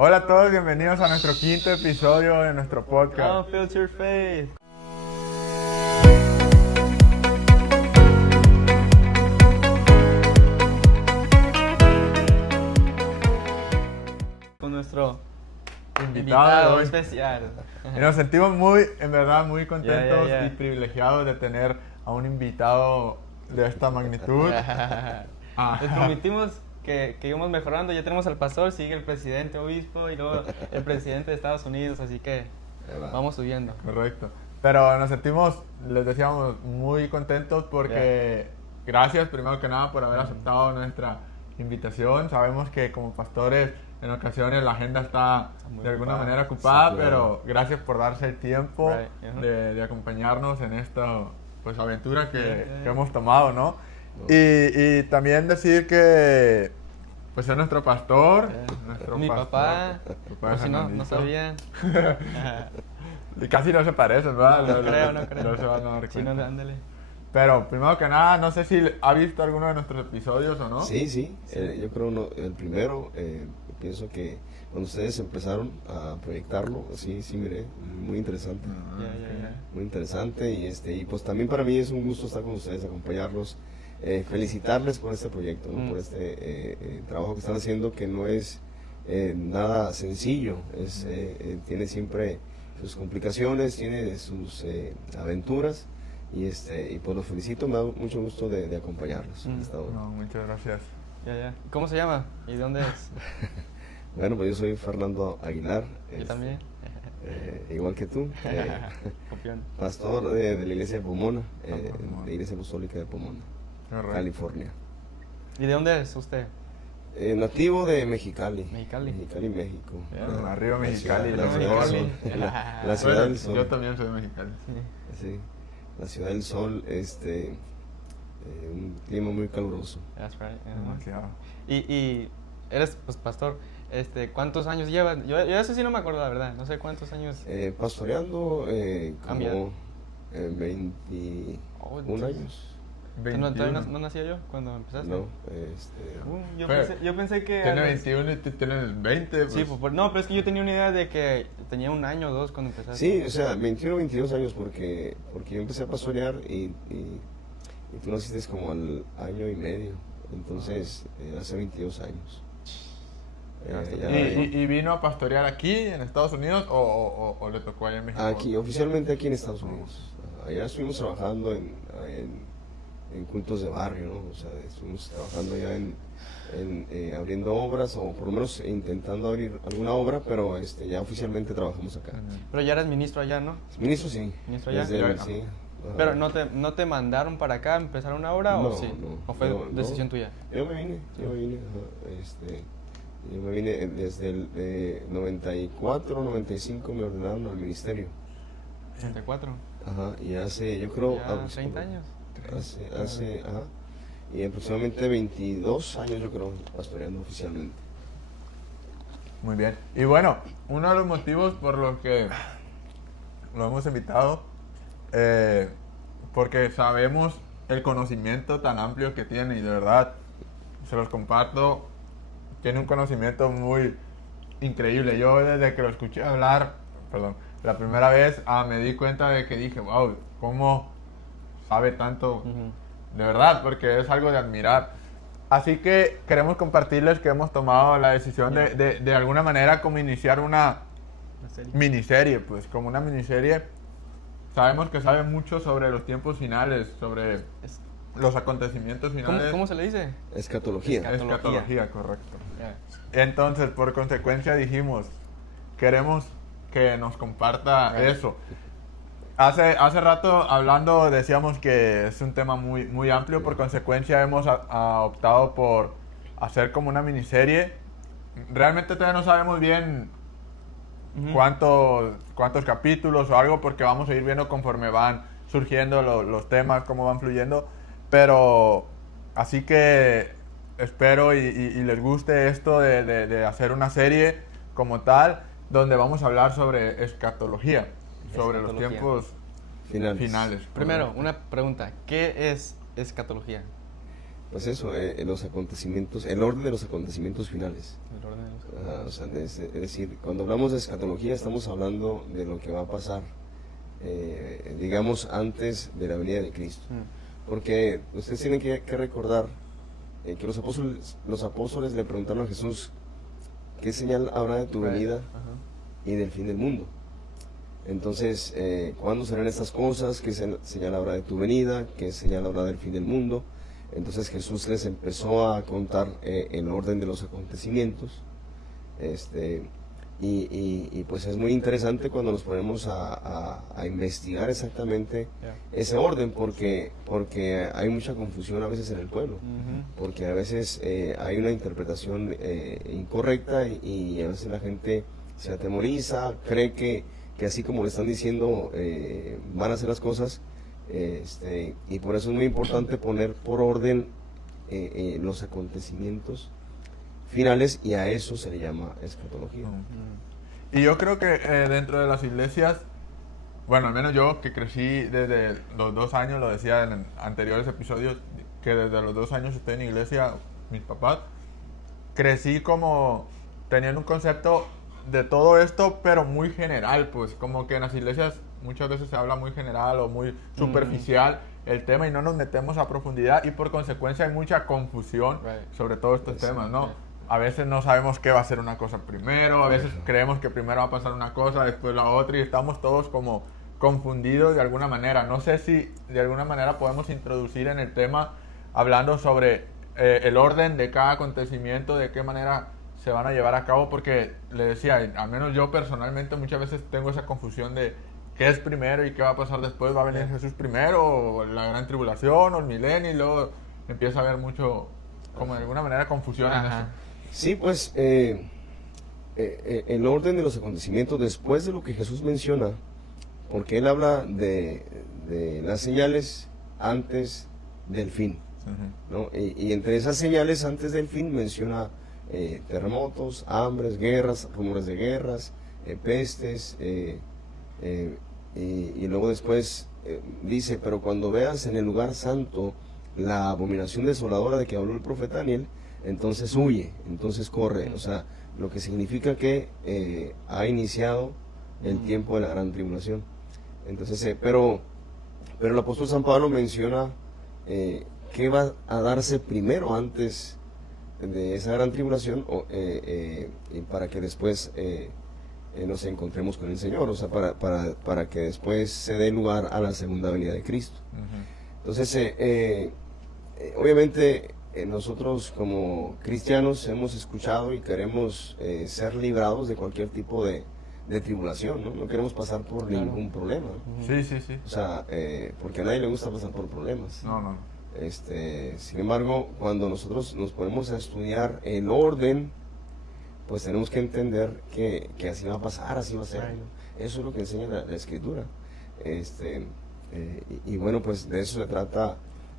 Hola a todos, bienvenidos a nuestro quinto episodio de nuestro podcast. Unfiltered Faith. Con nuestro invitado especial. Y nos sentimos muy, en verdad, muy contentos Yeah. y privilegiados de tener a un invitado de esta magnitud. Les prometimos que íbamos mejorando. Ya tenemos al pastor, sigue el presidente, obispo y luego el presidente de Estados Unidos, así que vamos subiendo. Correcto. Pero nos sentimos, les decíamos, muy contentos porque gracias primero que nada por haber aceptado nuestra invitación. Sabemos que como pastores en ocasiones la agenda está de alguna manera ocupada, sí, claro. pero gracias por darse el tiempo Right. de acompañarnos en esta pues aventura que Yeah. hemos tomado, ¿no? Y también decir que pues es nuestro pastor, nuestro Mi pastor, papá, tu por si no Fernandito. sabían. Y casi no se parecen, ¿verdad? No creo. No se van a dar Si no, cuenta. ándale. Pero primero que nada, no sé si ha visto alguno de nuestros episodios o no. Sí. Yo creo el primero, pienso que cuando ustedes empezaron a proyectarlo, sí, miré, muy interesante. Ya. Muy interesante y pues también para mí es un gusto estar con ustedes, acompañarlos, felicitarles por este proyecto, ¿no? Por este trabajo que están haciendo, que no es nada sencillo, tiene siempre sus complicaciones, tiene sus aventuras y pues los felicito, me da mucho gusto de acompañarlos en esta hora. No, muchas gracias. Ya. ¿Cómo se llama? ¿Y dónde es? Bueno, pues yo soy Fernando Aguilar. Yo también. Igual que tú, Copión. pastor de la iglesia de Pomona, Pomona. de la iglesia apostólica de Pomona, Correcto. California. ¿Y de dónde es usted? Nativo de Mexicali. Mexicali. México. Yeah. Arriba Mexicali, la la ciudad del Mexicali. sol. La ciudad del sol. Yo también soy mexicano. Sí, la ciudad del sol, un clima muy caluroso. That's right. Demasiado. Y eres pues pastor. ¿Cuántos años llevas? Yo eso sí no me acuerdo, la verdad. No sé cuántos años. Pastoreando Cambia. como 21 Oh, años. ¿Todavía no nacía yo cuando empezaste? No, Yo pensé que... Tiene 21 y tú tienes 20. Pues. Sí, no, pero es que yo tenía una idea de que tenía 1 año o 2 cuando empezaste. sí, o sea, 21 o 22 años porque yo empecé a pastorear y tú naciste como al año y medio, entonces hace 22 años. ¿Y vino a pastorear aquí en Estados Unidos o le tocó allá en México? Aquí, oficialmente aquí en Estados Unidos. Allá estuvimos trabajando en cultos de barrio, ¿no? O sea, estuvimos trabajando ya en abriendo obras o por lo menos intentando abrir alguna obra, pero ya oficialmente trabajamos acá. Pero ya eres ministro allá, ¿no? Ministro sí. ¿Ministro allá? Sí. Ajá. Pero ¿no te mandaron para acá a empezar una obra No, o sí? no, ¿O fue no, decisión no. tuya? Yo me vine, ajá, yo me vine desde el 94, 95 me ordenaron al ministerio. 64. Ajá, y hace, yo creo... Ya 30 años. Ajá, y aproximadamente 22 años yo creo pastoreando oficialmente. Muy bien. Y bueno, uno de los motivos por los que lo hemos invitado, porque sabemos el conocimiento tan amplio que tiene y de verdad, se los comparto, tiene un conocimiento muy increíble. Yo desde que lo escuché hablar, la primera vez me di cuenta de que dije, wow, ¿cómo sabe tanto? De verdad, porque es algo de admirar. Así que queremos compartirles que hemos tomado la decisión de alguna manera como iniciar una miniserie, pues como una miniserie. Sabemos que sabe mucho sobre los tiempos finales, sobre los acontecimientos finales. ¿Cómo se le dice? Escatología. Escatología, correcto. Yeah. Entonces, por consecuencia dijimos, queremos que nos comparta eso. Hace rato hablando decíamos que es un tema muy amplio, por consecuencia hemos optado por hacer como una miniserie. Realmente todavía no sabemos bien cuántos capítulos o algo, porque vamos a ir viendo conforme van surgiendo los temas, cómo van fluyendo, pero así que espero y les guste esto de hacer una serie como tal, donde vamos a hablar sobre escatología, sobre los tiempos finales. Primero, una pregunta. ¿Qué es escatología? pues eso, los acontecimientos, el orden de los acontecimientos finales. El orden de los O sea, es decir, cuando hablamos de escatología estamos hablando de lo que va a pasar, digamos, antes de la venida de Cristo. Porque ustedes tienen que recordar que los apóstoles le preguntaron a Jesús, ¿qué señal habrá de tu venida y del fin del mundo? Entonces, ¿cuándo serán estas cosas? ¿Qué señal habrá de tu venida? ¿Qué señal habrá del fin del mundo? Entonces Jesús les empezó a contar el orden de los acontecimientos. Y pues es muy interesante cuando nos ponemos a investigar exactamente ese orden, porque hay mucha confusión a veces en el pueblo, porque a veces hay una interpretación incorrecta y a veces la gente se atemoriza, cree que así como le están diciendo van a hacer las cosas, y por eso es muy importante poner por orden los acontecimientos finales, y a eso se le llama escatología. Y yo creo que dentro de las iglesias, bueno, al menos yo que crecí desde los 2 años, lo decía en anteriores episodios, que desde los 2 años estoy en iglesia, mis papás, crecí como teniendo un concepto de todo esto, pero muy general, pues como que en las iglesias muchas veces se habla muy general o muy superficial el tema y no nos metemos a profundidad, y por consecuencia hay mucha confusión sobre todos estos temas, ¿no? A veces no sabemos qué va a ser una cosa primero, a veces creemos que primero va a pasar una cosa, después la otra, y estamos todos como confundidos de alguna manera. No sé si de alguna manera podemos introducir en el tema hablando sobre el orden de cada acontecimiento, de qué manera se van a llevar a cabo, porque le decía, al menos yo personalmente muchas veces tengo esa confusión de qué es primero y qué va a pasar después. ¿Va a venir Jesús primero, o la gran tribulación, o el milenio? Y luego empieza a haber mucho, como de alguna manera, confusión en eso. Sí, pues el orden de los acontecimientos después de lo que Jesús menciona, porque él habla de las señales antes del fin, ¿no? Y entre esas señales antes del fin menciona terremotos, hambres, guerras, rumores de guerras, pestes, y luego después dice, pero cuando veas en el lugar santo la abominación desoladora de que habló el profeta Daniel, entonces huye, entonces corre. O sea, lo que significa que ha iniciado el tiempo de la gran tribulación. Entonces, pero el apóstol San Pablo menciona que va a darse primero antes de esa gran tribulación, y para que después nos encontremos con el Señor, o sea, para que después se dé lugar a la segunda venida de Cristo. Entonces, obviamente nosotros como cristianos hemos escuchado y queremos ser librados de cualquier tipo de tribulación, ¿no? No queremos pasar por ningún problema. Sí, sí, sí. O sea, porque a nadie le gusta pasar por problemas. No. Sin embargo, cuando nosotros nos ponemos a estudiar el orden, pues tenemos que entender que así va a pasar, así va a ser, ¿no? Eso es lo que enseña la Escritura. Y bueno, pues de eso se trata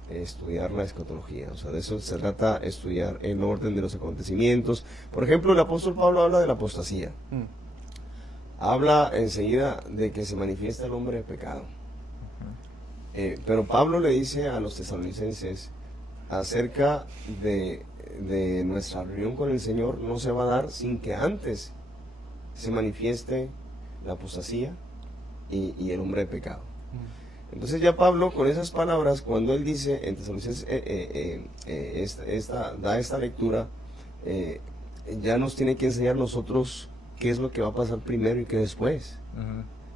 estudiar la escatología, o sea, de eso se trata estudiar el orden de los acontecimientos. Por ejemplo, el apóstol Pablo habla de la apostasía. Habla enseguida de que se manifiesta el hombre de pecado. Pero Pablo le dice a los tesalonicenses acerca de nuestra reunión con el Señor, no se va a dar sin que antes se manifieste la apostasía y el hombre de pecado. Entonces ya Pablo, con esas palabras, cuando él dice en Tesalonicenses, da esta lectura, ya nos tiene que enseñar nosotros qué es lo que va a pasar primero y qué después.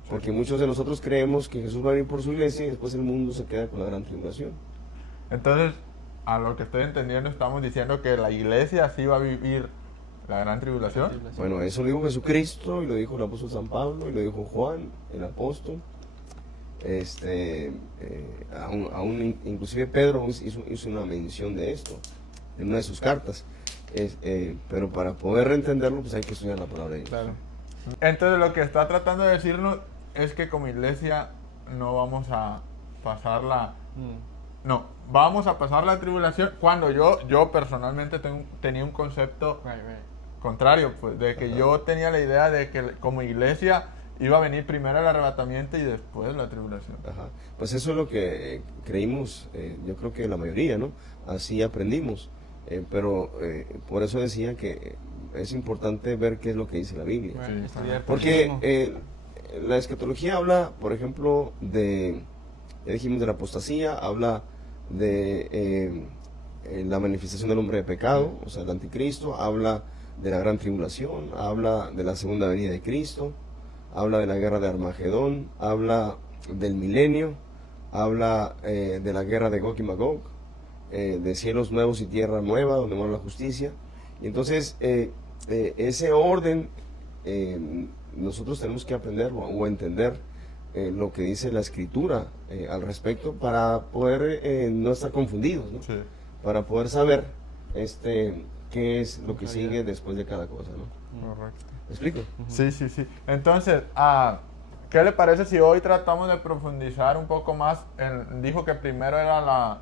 Porque muchos de nosotros creemos que Jesús va a venir por su iglesia y después el mundo se queda con la gran tribulación. Entonces, a lo que estoy entendiendo, estamos diciendo que la iglesia sí va a vivir la gran tribulación. Bueno, eso lo dijo Jesucristo, y lo dijo el apóstol San Pablo, y lo dijo Juan, el apóstol. Aún inclusive Pedro hizo una mención de esto en una de sus cartas. Pero para poder entenderlo, pues hay que estudiar la palabra de Dios. Claro. Entonces, lo que está tratando de decirnos es que como iglesia no vamos a pasar no, vamos a pasar la tribulación, cuando yo personalmente tenía un concepto contrario, pues, de que yo tenía la idea de que como iglesia iba a venir primero el arrebatamiento y después la tribulación. Ajá. Pues eso es lo que creímos, yo creo que la mayoría, ¿no? Así aprendimos. Pero por eso decía que es importante ver qué es lo que dice la Biblia. Bueno, estudiar Porque la escatología habla, por ejemplo, ya dijimos de la apostasía, habla de la manifestación del hombre de pecado, o sea, el anticristo, habla de la gran tribulación, habla de la segunda venida de Cristo, habla de la guerra de Armagedón, habla del milenio, habla de la guerra de Gog y Magog, de cielos nuevos y tierra nueva, donde mora la justicia. Y entonces, ese orden, nosotros tenemos que aprenderlo o entender lo que dice la Escritura al respecto para poder no estar confundidos, ¿no? Sí. Para poder saber qué es lo que sigue después de cada cosa, ¿no? Correcto. ¿Me explico? Sí, sí, sí. Entonces, ¿qué le parece si hoy tratamos de profundizar un poco más? Dijo que primero era la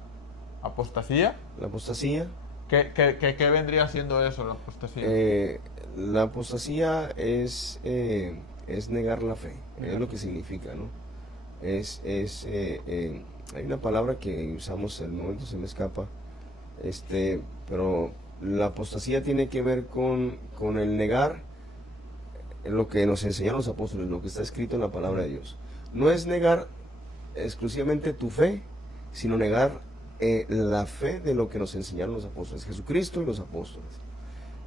apostasía. La apostasía. ¿Qué vendría siendo eso, la apostasía? La apostasía es negar la fe, es lo que significa, ¿no? Hay una palabra que usamos, en el momento se me escapa, pero la apostasía tiene que ver con el negar lo que nos enseñaron los apóstoles, lo que está escrito en la palabra de Dios. No es negar exclusivamente tu fe, sino negar la fe de lo que nos enseñaron los apóstoles, Jesucristo y los apóstoles.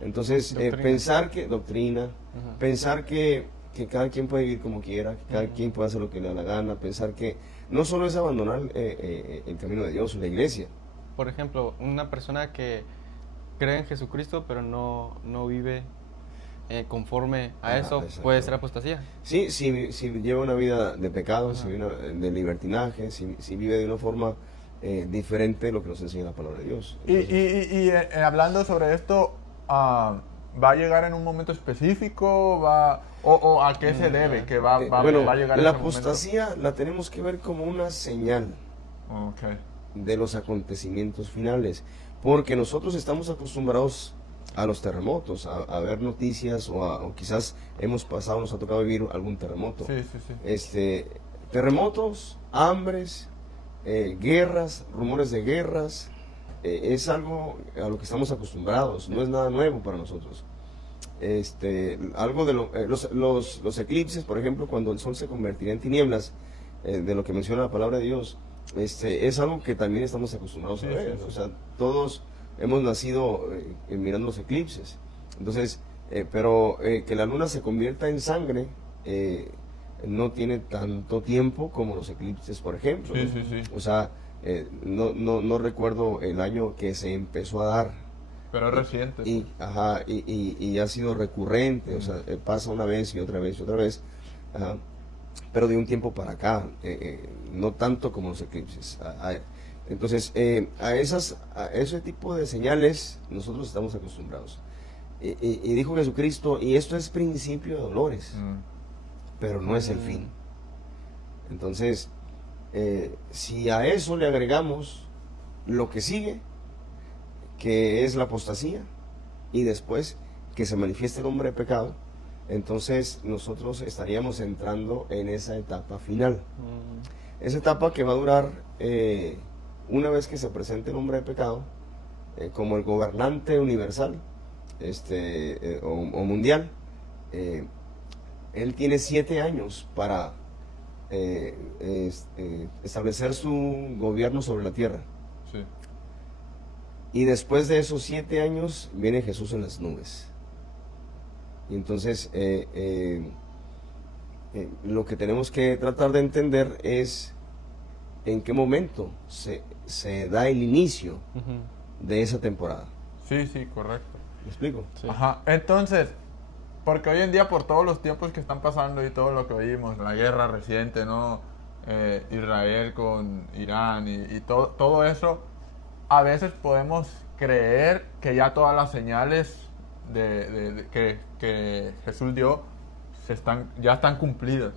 Entonces, pensar que doctrina, pensar que cada quien puede vivir como quiera, que cada quien puede hacer lo que le da la gana, pensar que no solo es abandonar el camino de Dios, la iglesia. Por ejemplo, una persona que cree en Jesucristo pero no vive conforme a eso, exacto. puede ser apostasía. Sí, si lleva una vida de pecado, si vive de libertinaje, si vive de una forma diferente de lo que nos enseña la palabra de Dios. Entonces, y hablando sobre esto, ¿va a llegar en un momento específico? ¿O a qué se debe que va a llegar la ese apostasía momento? la tenemos que ver como una señal Okay. de los acontecimientos finales, porque nosotros estamos acostumbrados a los terremotos, a ver noticias o quizás nos ha tocado vivir algún terremoto. Sí, sí, sí. Terremotos, hambres, guerras, rumores de guerras, es algo a lo que estamos acostumbrados, no es nada nuevo para nosotros. Algo de los eclipses, por ejemplo, cuando el sol se convertirá en tinieblas, de lo que menciona la palabra de Dios, es algo que también estamos acostumbrados a ver. O sea, todos hemos nacido mirando los eclipses. Entonces, pero que la luna se convierta en sangre no tiene tanto tiempo como los eclipses, por ejemplo. Sí, ¿no? sí, sí. O sea, no recuerdo el año que se empezó a dar. Pero es reciente. Y ha sido recurrente, o sea, pasa una vez y otra vez y otra vez. Ajá. Pero de un tiempo para acá, no tanto como los eclipses. Entonces, a ese tipo de señales nosotros estamos acostumbrados. Y dijo Jesucristo, y esto es principio de dolores, pero no es el fin. Entonces, si a eso le agregamos lo que sigue, que es la apostasía, y después que se manifieste el hombre de pecado, entonces nosotros estaríamos entrando en esa etapa final. Esa etapa que va a durar, una vez que se presente el hombre de pecado, como el gobernante universal o mundial, él tiene 7 años para establecer su gobierno sobre la tierra. Sí. Y después de esos 7 años viene Jesús en las nubes. Y entonces lo que tenemos que tratar de entender es en qué momento se da el inicio de esa temporada. Sí, sí, correcto. ¿Me explico? Sí. Ajá. Entonces, porque hoy en día por todos los tiempos que están pasando y todo lo que oímos, la guerra reciente, ¿no? Israel con Irán y todo eso, a veces podemos creer que ya todas las señales que Jesús dio ya están cumplidas.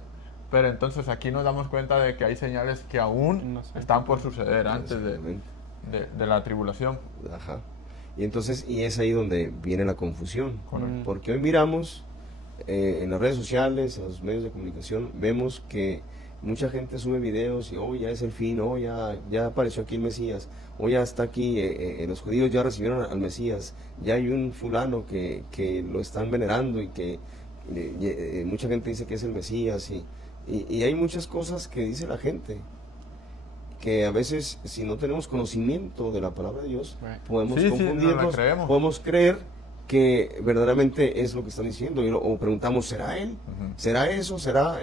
Pero entonces aquí nos damos cuenta de que hay señales que aún No sé. están por suceder antes Exactamente. de la tribulación. Ajá. Y entonces, y es ahí donde viene la confusión. Correcto. Porque hoy miramos en las redes sociales, en los medios de comunicación, vemos que mucha gente sube videos y, oh, ya es el fin, oh, ya apareció aquí el Mesías, oh, ya está aquí, los judíos ya recibieron al Mesías, ya hay un fulano que lo están venerando y que mucha gente dice que es el Mesías, y hay muchas cosas que dice la gente, que a veces, si no tenemos conocimiento de la palabra de Dios, podemos confundirnos, podemos creer que verdaderamente es lo que están diciendo, o preguntamos, ¿será él? ¿Será eso? ¿Será...?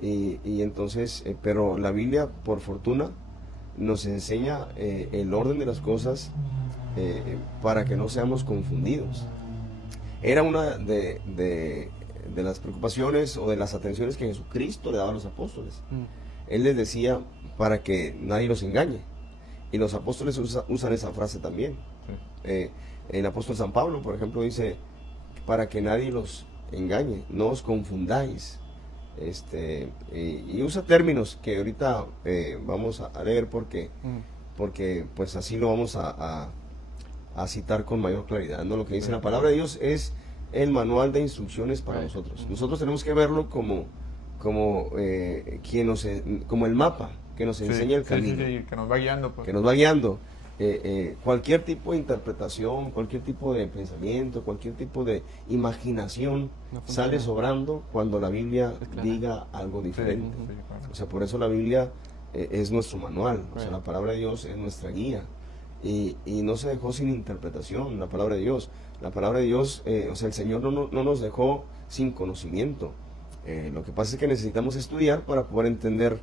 Y entonces, pero la Biblia, por fortuna, nos enseña el orden de las cosas para que no seamos confundidos. Era una de las preocupaciones o de las atenciones que Jesucristo le daba a los apóstoles. Él les decía para que nadie los engañe. Y los apóstoles usan esa frase también. El apóstol San Pablo, por ejemplo, dice, para que nadie los engañe, no os confundáis. Y usa términos que ahorita vamos a leer porque pues así lo vamos a citar con mayor claridad, ¿no? Lo que dice la palabra de Dios es el manual de instrucciones para nosotros. Nosotros tenemos que verlo como el mapa que nos enseña el camino, que nos va guiando, pues. Que nos va guiando. Cualquier tipo de interpretación, cualquier tipo de pensamiento, cualquier tipo de imaginación sale sobrando cuando la Biblia diga algo diferente. O sea, por eso la Biblia es nuestro manual, o sea, la palabra de Dios es nuestra guía, y no se dejó sin interpretación la palabra de Dios. La palabra de Dios, o sea, el Señor no nos dejó sin conocimiento. Lo que pasa es que necesitamos estudiar para poder entender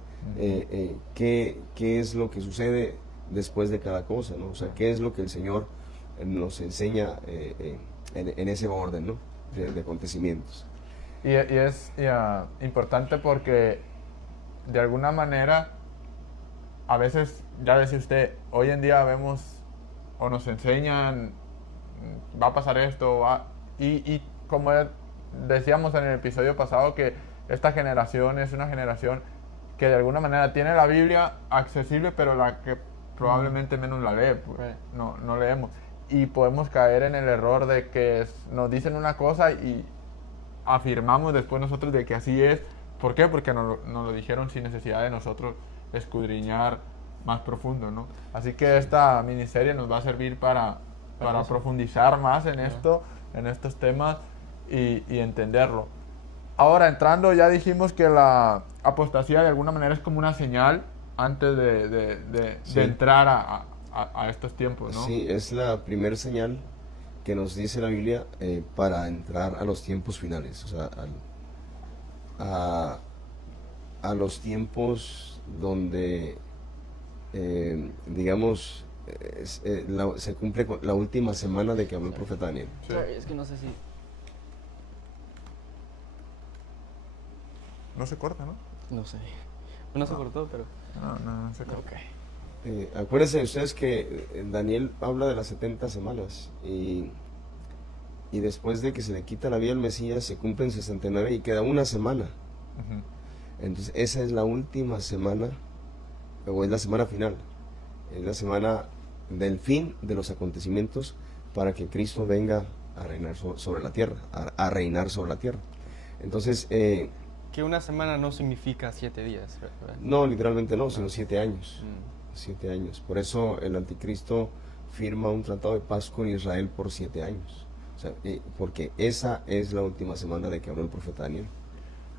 qué es lo que sucede después de cada cosa, ¿no? O sea, qué es lo que el Señor nos enseña en ese orden, ¿no? de acontecimientos. Y es importante porque de alguna manera a veces, ya decía usted, hoy en día vemos o nos enseñan, va a pasar esto, y como decíamos en el episodio pasado, que esta generación es una generación que de alguna manera tiene la Biblia accesible, pero la que probablemente menos la lee, pues, no leemos, y podemos caer en el error de que nos dicen una cosa y afirmamos después nosotros de que así es. ¿Por qué? Porque nos lo dijeron sin necesidad de nosotros escudriñar más profundo, ¿no? Así que esta miniserie nos va a servir para profundizar más en esto, en estos temas, y entenderlo. Ahora, entrando, ya dijimos que la apostasía de alguna manera es como una señal antes de entrar a estos tiempos, ¿no? Sí, es la primera señal que nos dice la Biblia para entrar a los tiempos finales, o sea, a los tiempos donde, digamos, se cumple la última semana de que habló el profeta Daniel. Sí. Es que no sé si... No se corta, ¿no? No sé. No se cortó, pero... No se corta. Okay. Acuérdense ustedes que Daniel habla de las 70 semanas y después de que se le quita la vida al Mesías se cumplen 69 y queda una semana. Entonces esa es la última semana, o es la semana final, es la semana del fin de los acontecimientos para que Cristo venga a reinar sobre la tierra, a reinar sobre la tierra. Entonces que una semana no significa 7 días, ¿verdad? No, literalmente no, sino 7 años. 7 años. Por eso el anticristo firma un tratado de paz con Israel por 7 años. O sea, porque esa es la última semana de que habló el profeta Daniel.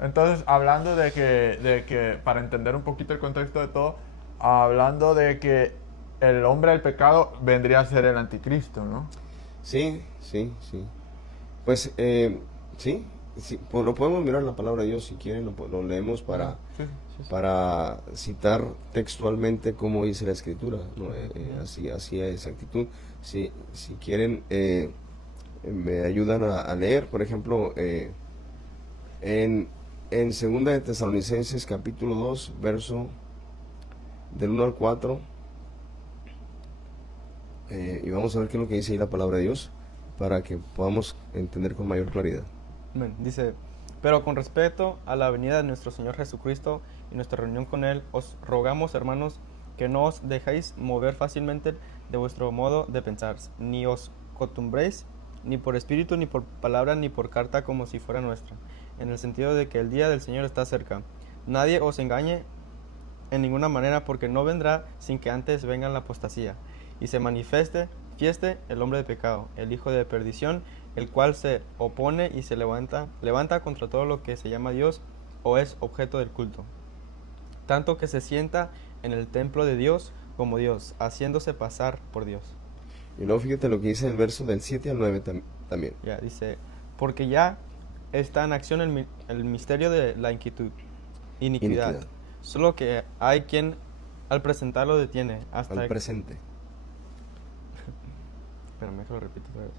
Entonces, hablando de que para entender un poquito el contexto de todo, hablando de que el hombre del pecado vendría a ser el anticristo, ¿no? Sí. Pues, sí, pues lo podemos mirar en la palabra de Dios si quieren, lo leemos para citar textualmente cómo dice la Escritura, ¿no? Así a exactitud. Si quieren, me ayudan a leer, por ejemplo, en 2 de Tesalonicenses capítulo 2, verso del 1 al 4, y vamos a ver qué es lo que dice ahí la palabra de Dios para que podamos entender con mayor claridad. Bueno, dice: pero con respecto a la venida de nuestro Señor Jesucristo y nuestra reunión con Él, os rogamos, hermanos, que no os dejéis mover fácilmente de vuestro modo de pensar, ni os acostumbréis ni por espíritu, ni por palabra, ni por carta como si fuera nuestra, en el sentido de que el día del Señor está cerca. Nadie os engañe en ninguna manera, porque no vendrá sin que antes venga la apostasía, y se fieste el hombre de pecado, el hijo de perdición, el cual se opone y se levanta contra todo lo que se llama Dios o es objeto del culto, tanto que se sienta en el templo de Dios como Dios, haciéndose pasar por Dios. Y luego fíjate lo que dice el verso del 7 al 9 también. Ya dice, porque ya está en acción el misterio de la iniquidad. Solo que hay quien al presentarlo detiene hasta al presente. Espérame, que lo repito otra vez.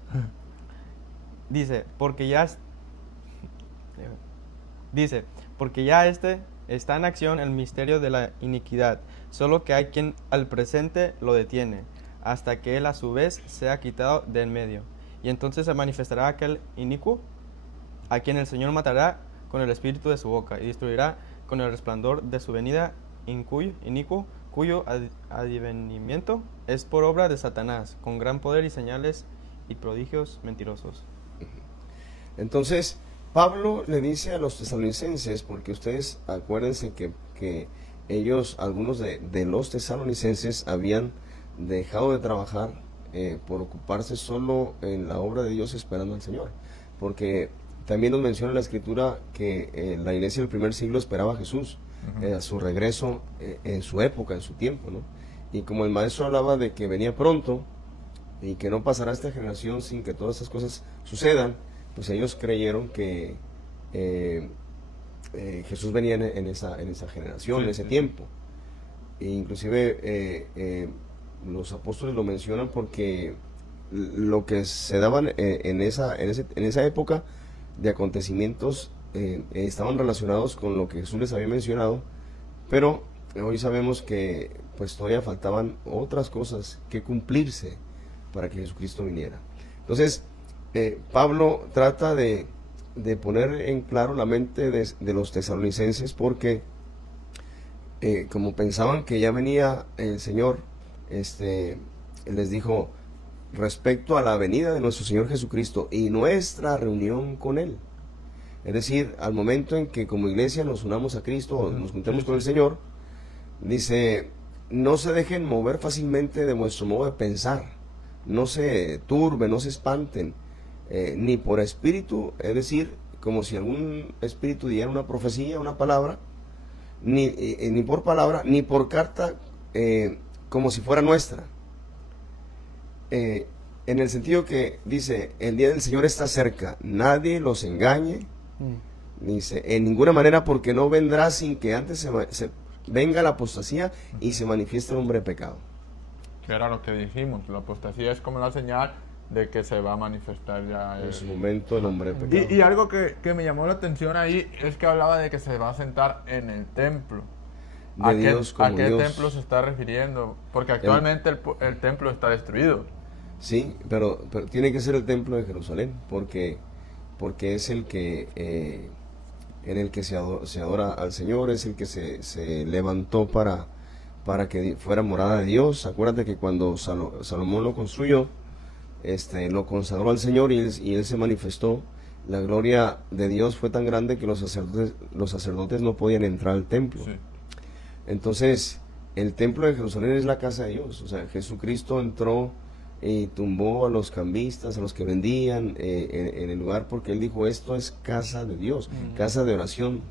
Dice, porque ya está en acción el misterio de la iniquidad, solo que hay quien al presente lo detiene, hasta que él a su vez sea quitado de en medio. Y entonces se manifestará aquel inicuo, a quien el Señor matará con el espíritu de su boca, y destruirá con el resplandor de su venida, inicuo, cuyo advenimiento es por obra de Satanás, con gran poder y señales y prodigios mentirosos. Entonces, Pablo le dice a los tesalonicenses, porque ustedes acuérdense que ellos, algunos de los tesalonicenses, habían dejado de trabajar por ocuparse solo en la obra de Dios esperando al Señor, porque también nos menciona la Escritura que la iglesia del primer siglo esperaba a Jesús, a su regreso en su época, en su tiempo, ¿no? Y como el maestro hablaba de que venía pronto y que no pasará esta generación sin que todas estas cosas sucedan, pues ellos creyeron que Jesús venía en esa generación, en ese tiempo. E inclusive los apóstoles lo mencionan porque lo que se daban en esa época de acontecimientos estaban relacionados con lo que Jesús les había mencionado, pero hoy sabemos que pues todavía faltaban otras cosas que cumplirse para que Jesucristo viniera. Entonces Pablo trata de poner en claro la mente de los tesalonicenses, porque como pensaban que ya venía el Señor, les dijo respecto a la venida de nuestro Señor Jesucristo y nuestra reunión con Él. Es decir, al momento en que como iglesia nos unamos a Cristo o nos juntemos con el Señor, dice, no se dejen mover fácilmente de vuestro modo de pensar, no se turben, no se espanten, ni por espíritu, es decir, como si algún espíritu diera una profecía, una palabra, ni por palabra, ni por carta, como si fuera nuestra. En el sentido que dice, el día del Señor está cerca, nadie los engañe, dice, en ninguna manera, porque no vendrá sin que antes se venga la apostasía y se manifieste el hombre de pecado. Que era lo que dijimos, la apostasía es como la señal de que se va a manifestar ya en su momento el hombre de pecado. Y algo que me llamó la atención ahí es que hablaba de que se va a sentar en el templo. ¿A qué templo se está refiriendo? Porque actualmente el templo está destruido. Sí, pero tiene que ser el templo de Jerusalén, porque es el que en el que se adora al Señor, es el que se levantó para que fuera morada de Dios. Acuérdate que cuando Salomón lo construyó, lo consagró al Señor y él se manifestó. La gloria de Dios fue tan grande que los sacerdotes no podían entrar al templo. Sí. Entonces, el templo de Jerusalén es la casa de Dios. O sea, Jesucristo entró y tumbó a los cambistas, a los que vendían en el lugar, porque él dijo, esto es casa de Dios, casa de oración.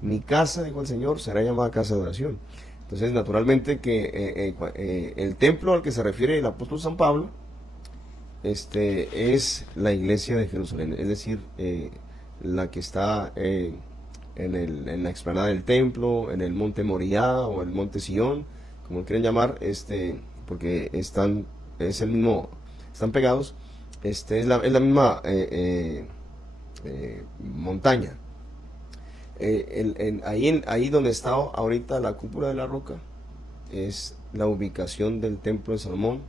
Mi casa, dijo el Señor, será llamada casa de oración. Entonces, naturalmente que el templo al que se refiere el apóstol San Pablo es la iglesia de Jerusalén, es decir, la que está en la explanada del templo, en el monte Moriah o el monte Sión, como lo quieren llamar, porque están pegados, es la misma montaña. Ahí donde está ahorita la cúpula de la roca es la ubicación del templo de Salomón,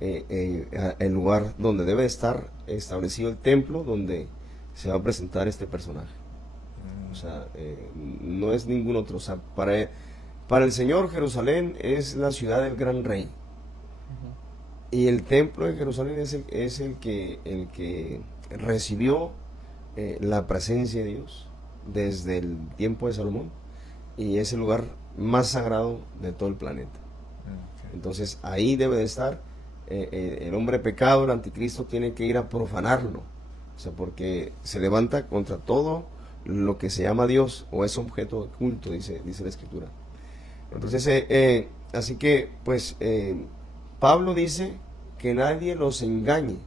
el lugar donde debe estar establecido el templo donde se va a presentar este personaje. O sea, no es ningún otro. O sea, para el Señor, Jerusalén es la ciudad del gran rey. Y el templo de Jerusalén es el que recibió la presencia de Dios desde el tiempo de Salomón, y es el lugar más sagrado de todo el planeta. Entonces ahí debe de estar el hombre pecado, el anticristo tiene que ir a profanarlo, o sea, porque se levanta contra todo lo que se llama Dios o es objeto de culto, dice la Escritura. Entonces, así que, pues, Pablo dice que nadie los engañe,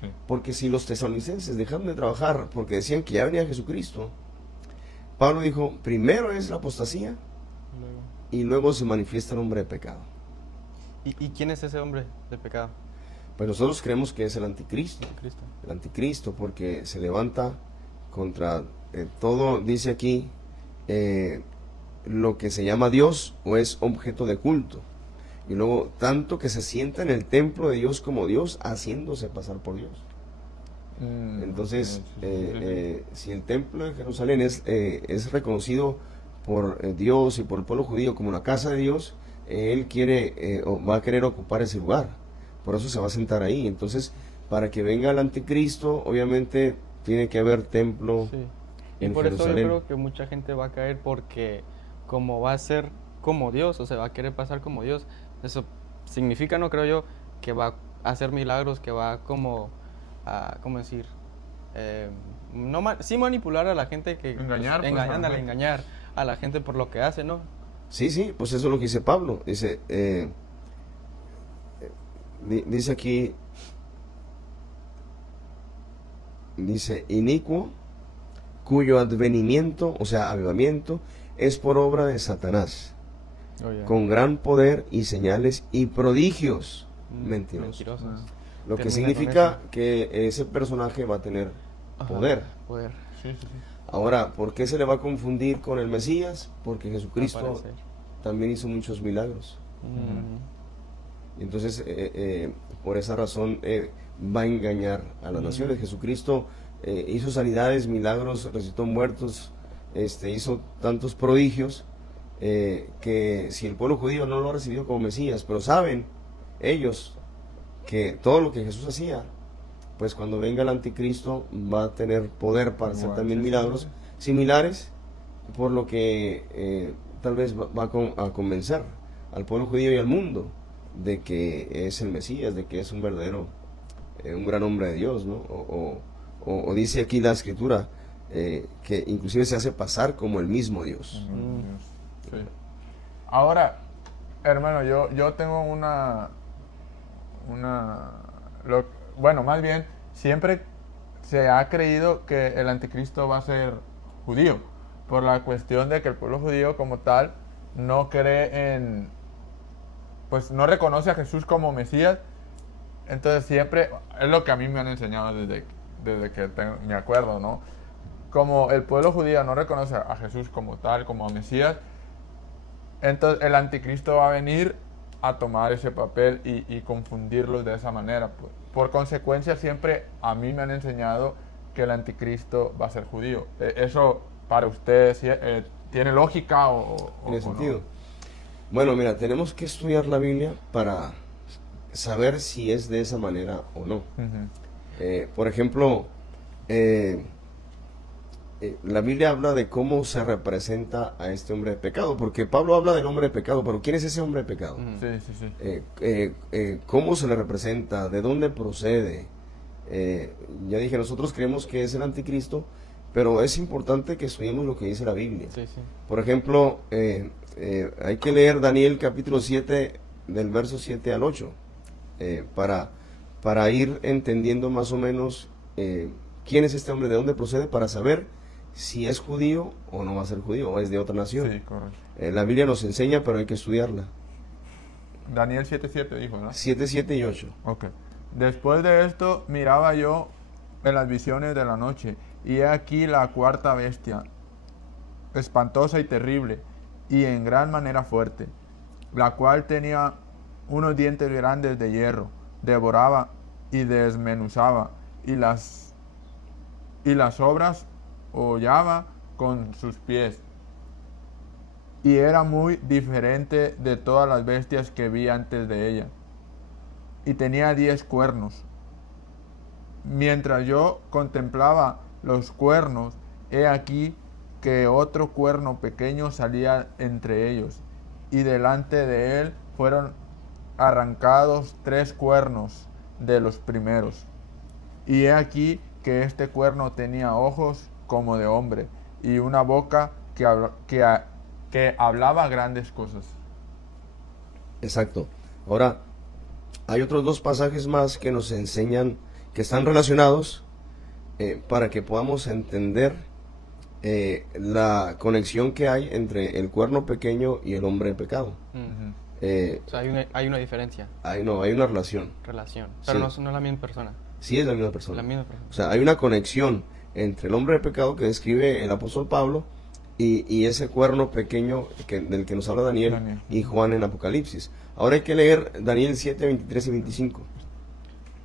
Sí. porque si los tesalonicenses dejaron de trabajar porque decían que ya venía Jesucristo, Pablo dijo, primero es la apostasía Luego. y luego se manifiesta el hombre de pecado. ¿Y quién es ese hombre de pecado? Pues nosotros creemos que es el anticristo. Cristo. El anticristo, porque se levanta contra todo, dice aquí, lo que se llama Dios o es objeto de culto. Y luego, tanto que se sienta en el templo de Dios como Dios, haciéndose pasar por Dios. Entonces, si el templo de Jerusalén es reconocido por Dios y por el pueblo judío como la casa de Dios, él quiere o va a querer ocupar ese lugar. Por eso se va a sentar ahí. Entonces, para que venga el anticristo, obviamente tiene que haber templo Sí. Y en por eso yo Jerusalén. creo que mucha gente va a caer porque como va a ser como Dios, o sea, va a querer pasar como Dios, eso significa, no creo yo, que va a hacer milagros, que va como a, ¿cómo decir? No sí manipular a la gente que... Engañar, pues, pues, ándale, ajá. engañar a la gente por lo que hace, ¿no? Sí, pues eso es lo que dice Pablo. Dice aquí, dice, inicuo, cuyo advenimiento, o sea, avivamiento, es por obra de Satanás, con gran poder y señales y prodigios mentirosos. Mentirosos. Lo que Termina con significa eso. que ese personaje va a tener Ajá, poder. Poder. Sí, sí, sí. Ahora, ¿por qué se le va a confundir con el Mesías? Porque Jesucristo Al parecer. también hizo muchos milagros. Entonces, por esa razón va a engañar a las naciones. Jesucristo hizo sanidades, milagros, resucitó muertos, hizo tantos prodigios que si el pueblo judío no lo ha recibido como Mesías, pero saben ellos que todo lo que Jesús hacía, pues cuando venga el anticristo va a tener poder para hacer Igual, también sí, milagros sí. similares, por lo que tal vez va a convencer al pueblo judío y al mundo de que es el Mesías, de que es un verdadero, un gran hombre de Dios, ¿no? O dice aquí la Escritura que inclusive se hace pasar como el mismo Dios. Sí. Ahora, hermano, yo tengo bueno, más bien, siempre se ha creído que el anticristo va a ser judío, por la cuestión de que el pueblo judío como tal no cree pues no reconoce a Jesús como Mesías. Entonces siempre, es lo que a mí me han enseñado desde que me acuerdo, ¿no? Como el pueblo judío no reconoce a Jesús como tal, como a Mesías, entonces el anticristo va a venir a tomar ese papel y confundirlos de esa manera. Por consecuencia, siempre a mí me han enseñado que el anticristo va a ser judío. ¿Eso para ustedes tiene lógica o ¿Tiene sentido? no? Bueno, mira, tenemos que estudiar la Biblia para saber si es de esa manera o no. Por ejemplo, la Biblia habla de cómo se representa a este hombre de pecado, porque Pablo habla del hombre de pecado, pero ¿quién es ese hombre de pecado? Sí. ¿Cómo se le representa? ¿De dónde procede? Ya dije, nosotros creemos que es el anticristo, pero es importante que estudiemos lo que dice la Biblia. Sí, sí. Por ejemplo, hay que leer Daniel capítulo 7, del verso 7 al 8, para ir entendiendo más o menos quién es este hombre, de dónde procede, para saber si es judío o no va a ser judío, o es de otra nación. Sí, correcto. La Biblia nos enseña, pero hay que estudiarla. Daniel 7:7 dijo, ¿no? 7, 7 y 8. Ok. Después de esto miraba yo en las visiones de la noche, y he aquí la cuarta bestia, espantosa y terrible, y en gran manera fuerte, la cual tenía unos dientes grandes de hierro, devoraba y desmenuzaba, y las obras hollaba con sus pies, y era muy diferente de todas las bestias que vi antes de ella. y tenía 10 cuernos. Mientras yo contemplaba los cuernos, he aquí que otro cuerno pequeño salía entre ellos, y delante de él fueron arrancados 3 cuernos de los primeros. Y he aquí que este cuerno tenía ojos como de hombre, y una boca que hablaba grandes cosas. Exacto. Ahora, hay otros dos pasajes más que nos enseñan, que están relacionados, para que podamos entender la conexión que hay entre el cuerno pequeño y el hombre de pecado. O sea, hay una diferencia. Hay una relación. Pero Sí. no es la misma persona. Sí, es la misma persona. La misma persona. O sea, hay una conexión entre el hombre de pecado que describe el apóstol Pablo y ese cuerno pequeño del que nos habla Daniel y Juan en Apocalipsis. Ahora hay que leer Daniel 7, 23 y 25.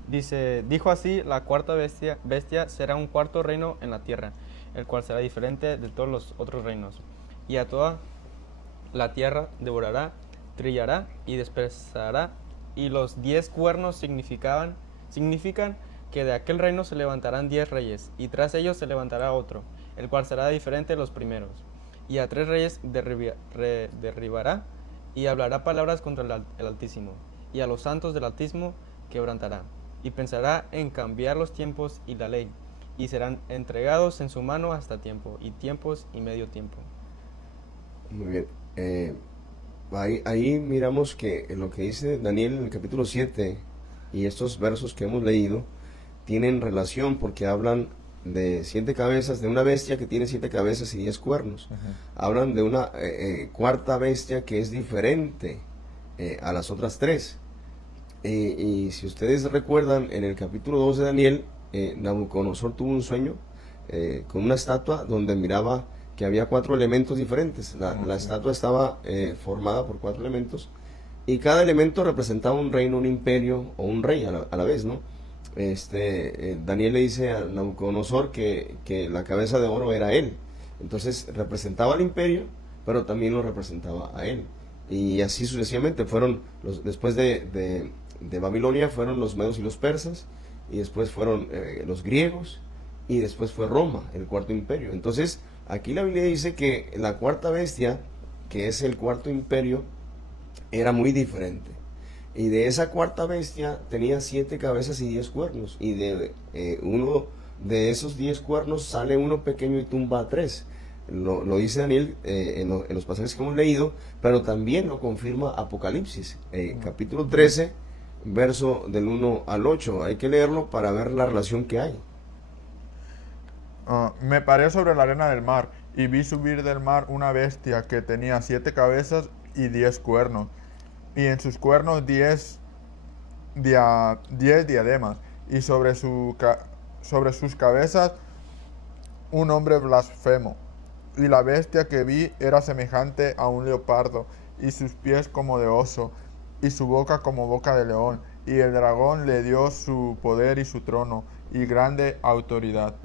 Dice, dijo así, la cuarta bestia será un cuarto reino en la tierra, el cual será diferente de todos los otros reinos. Y a toda la tierra devorará, trillará y despedazará. Y los 10 cuernos significan que de aquel reino se levantarán 10 reyes, y tras ellos se levantará otro, el cual será diferente de los primeros. Y a 3 reyes derribará, y hablará palabras contra el Altísimo, y a los santos del Altísimo quebrantará, y pensará en cambiar los tiempos y la ley, y serán entregados en su mano hasta tiempo, y tiempos y medio tiempo. Muy bien. Ahí miramos que lo que dice Daniel en el capítulo 7 y estos versos que hemos leído tienen relación porque hablan de 7 cabezas, de una bestia que tiene 7 cabezas y 10 cuernos. Hablan de una cuarta bestia que es diferente a las otras 3. Y si ustedes recuerdan, en el capítulo 2 de Daniel, Nabucodonosor tuvo un sueño con una estatua donde miraba que había 4 elementos diferentes. La estatua estaba formada por 4 elementos y cada elemento representaba un reino, un imperio o un rey a la vez, ¿no? Daniel le dice a Nabucodonosor que la cabeza de oro era él. Entonces representaba al imperio, pero también lo representaba a él. Y así sucesivamente fueron, después de Babilonia fueron los medos y los persas, y después fueron los griegos, y después fue Roma, el cuarto imperio. Entonces, aquí la Biblia dice que la cuarta bestia, que es el cuarto imperio, era muy diferente. Y de esa cuarta bestia tenía 7 cabezas y 10 cuernos. Y de uno de esos 10 cuernos sale uno pequeño y tumba a 3. Lo dice Daniel en los pasajes que hemos leído, pero también lo confirma Apocalipsis, capítulo 13, verso del 1 al 8. Hay que leerlo para ver la relación que hay. Me paré sobre la arena del mar y vi subir del mar una bestia que tenía 7 cabezas y 10 cuernos, y en sus cuernos 10 diademas, y sobre sus cabezas un hombre blasfemo. Y la bestia que vi era semejante a un leopardo, y sus pies como de oso, y su boca como boca de león, y el dragón le dio su poder y su trono, y grande autoridad.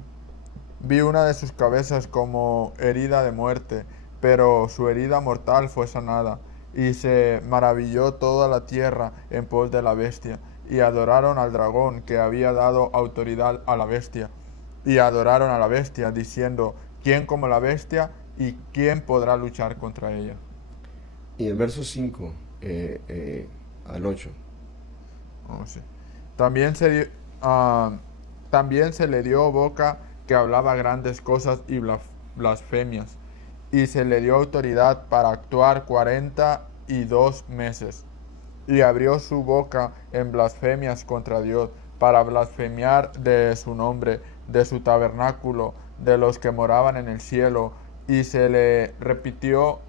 Vi una de sus cabezas como herida de muerte, pero su herida mortal fue sanada, y se maravilló toda la tierra en pos de la bestia, y adoraron al dragón que había dado autoridad a la bestia, y adoraron a la bestia, diciendo, ¿quién como la bestia, y quién podrá luchar contra ella? Y el verso 5 al 8. Oh, sí. También se le dio boca que hablaba grandes cosas y blasfemias, y se le dio autoridad para actuar 42 meses, y abrió su boca en blasfemias contra Dios, para blasfemiar de su nombre, de su tabernáculo, de los que moraban en el cielo, y se le permitió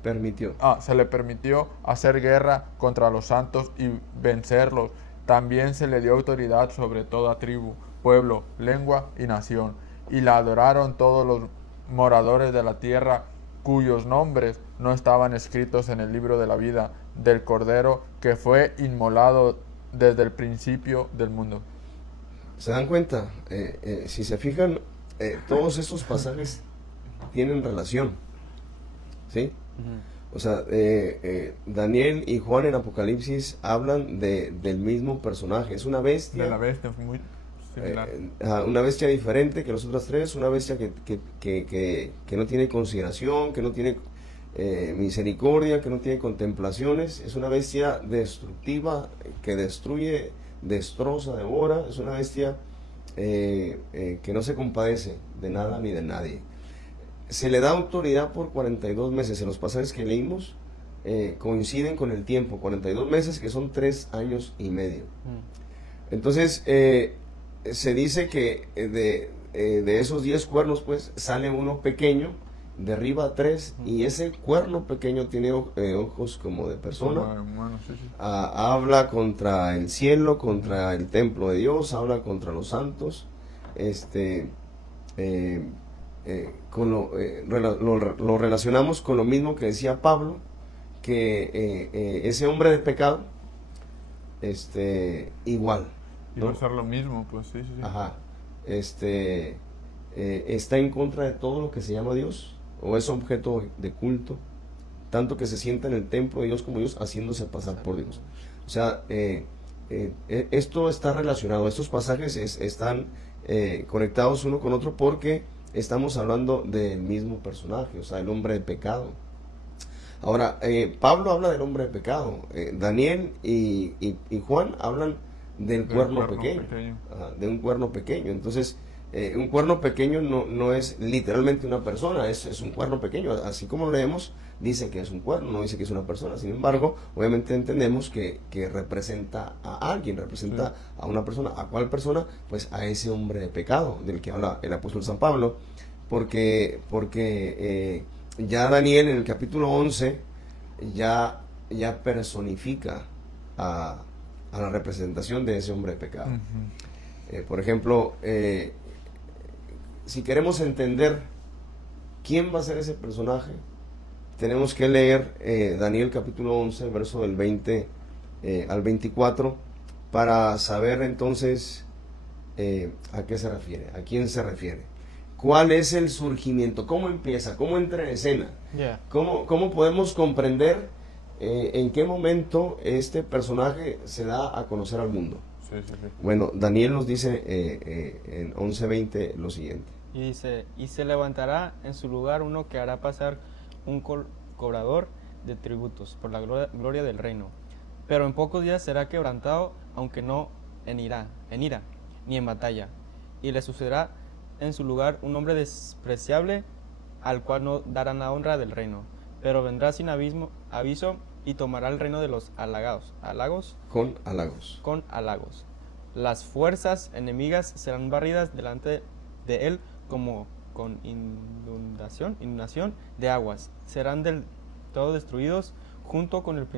hacer guerra contra los santos y vencerlos. También se le dio autoridad sobre toda tribu, pueblo, lengua y nación, y la adoraron todos los moradores de la tierra, cuyos nombres no estaban escritos en el libro de la vida del Cordero que fue inmolado desde el principio del mundo. ¿Se dan cuenta? Si se fijan, todos estos pasajes tienen relación, ¿sí? O sea, Daniel y Juan en Apocalipsis hablan del mismo personaje. Es una bestia. De la bestia, muy similar. Una bestia diferente que las otras tres, una bestia que no tiene consideración, que no tiene misericordia, que no tiene contemplaciones. Es una bestia destructiva, que destruye, destroza, devora. Es una bestia que no se compadece de nada ni de nadie. Se le da autoridad por 42 meses. En los pasajes que leímos coinciden con el tiempo, 42 meses, que son 3 años y medio. Entonces, se dice que de esos 10 cuernos, pues, sale uno pequeño, derriba 3, y ese cuerno pequeño tiene ojos como de persona. Humano, sí, sí. Habla contra el cielo, contra el templo de Dios, habla contra los santos, lo relacionamos con lo mismo que decía Pablo, que ese hombre de pecado, igual, Y va ¿no? a ser lo mismo, pues sí, sí, sí. Ajá, está en contra de todo lo que se llama Dios, o es objeto de culto, tanto que se sienta en el templo de Dios como Dios, haciéndose pasar por Dios. O sea, esto está relacionado, estos pasajes están conectados uno con otro, porque estamos hablando del mismo personaje, o sea, el hombre de pecado. Ahora, Pablo habla del hombre de pecado, Daniel y Juan hablan del cuerno pequeño. Ajá, de un cuerno pequeño. Entonces, un cuerno pequeño no es literalmente una persona, es un cuerno pequeño. Así como lo leemos, dice que es un cuerno, no dice que es una persona. Sin embargo, obviamente entendemos que representa a alguien, representa Sí. a una persona. ¿A cuál persona? Pues a ese hombre de pecado del que habla el apóstol San Pablo, porque ya Daniel en el capítulo 11 ya personifica a la representación de ese hombre de pecado. Ujú. Por ejemplo, si queremos entender quién va a ser ese personaje, tenemos que leer Daniel capítulo 11, verso del 20 al 24, para saber entonces a qué se refiere, a quién se refiere, cuál es el surgimiento, cómo empieza, cómo entra en escena, Ya. cómo podemos comprender en qué momento este personaje se da a conocer al mundo. Sí, sí, sí. Bueno, Daniel nos dice en 11:20 lo siguiente. Y dice, y se levantará en su lugar uno que hará pasar un cobrador de tributos por la gloria del reino. Pero en pocos días será quebrantado, aunque no en ira, ni en batalla. Y le sucederá en su lugar un hombre despreciable, al cual no darán la honra del reino. Pero vendrá sin aviso y tomará el reino de los halagos Con halagos. con halagos. Las fuerzas enemigas serán barridas delante de él como con inundación de aguas. Serán del todo destruidos junto con el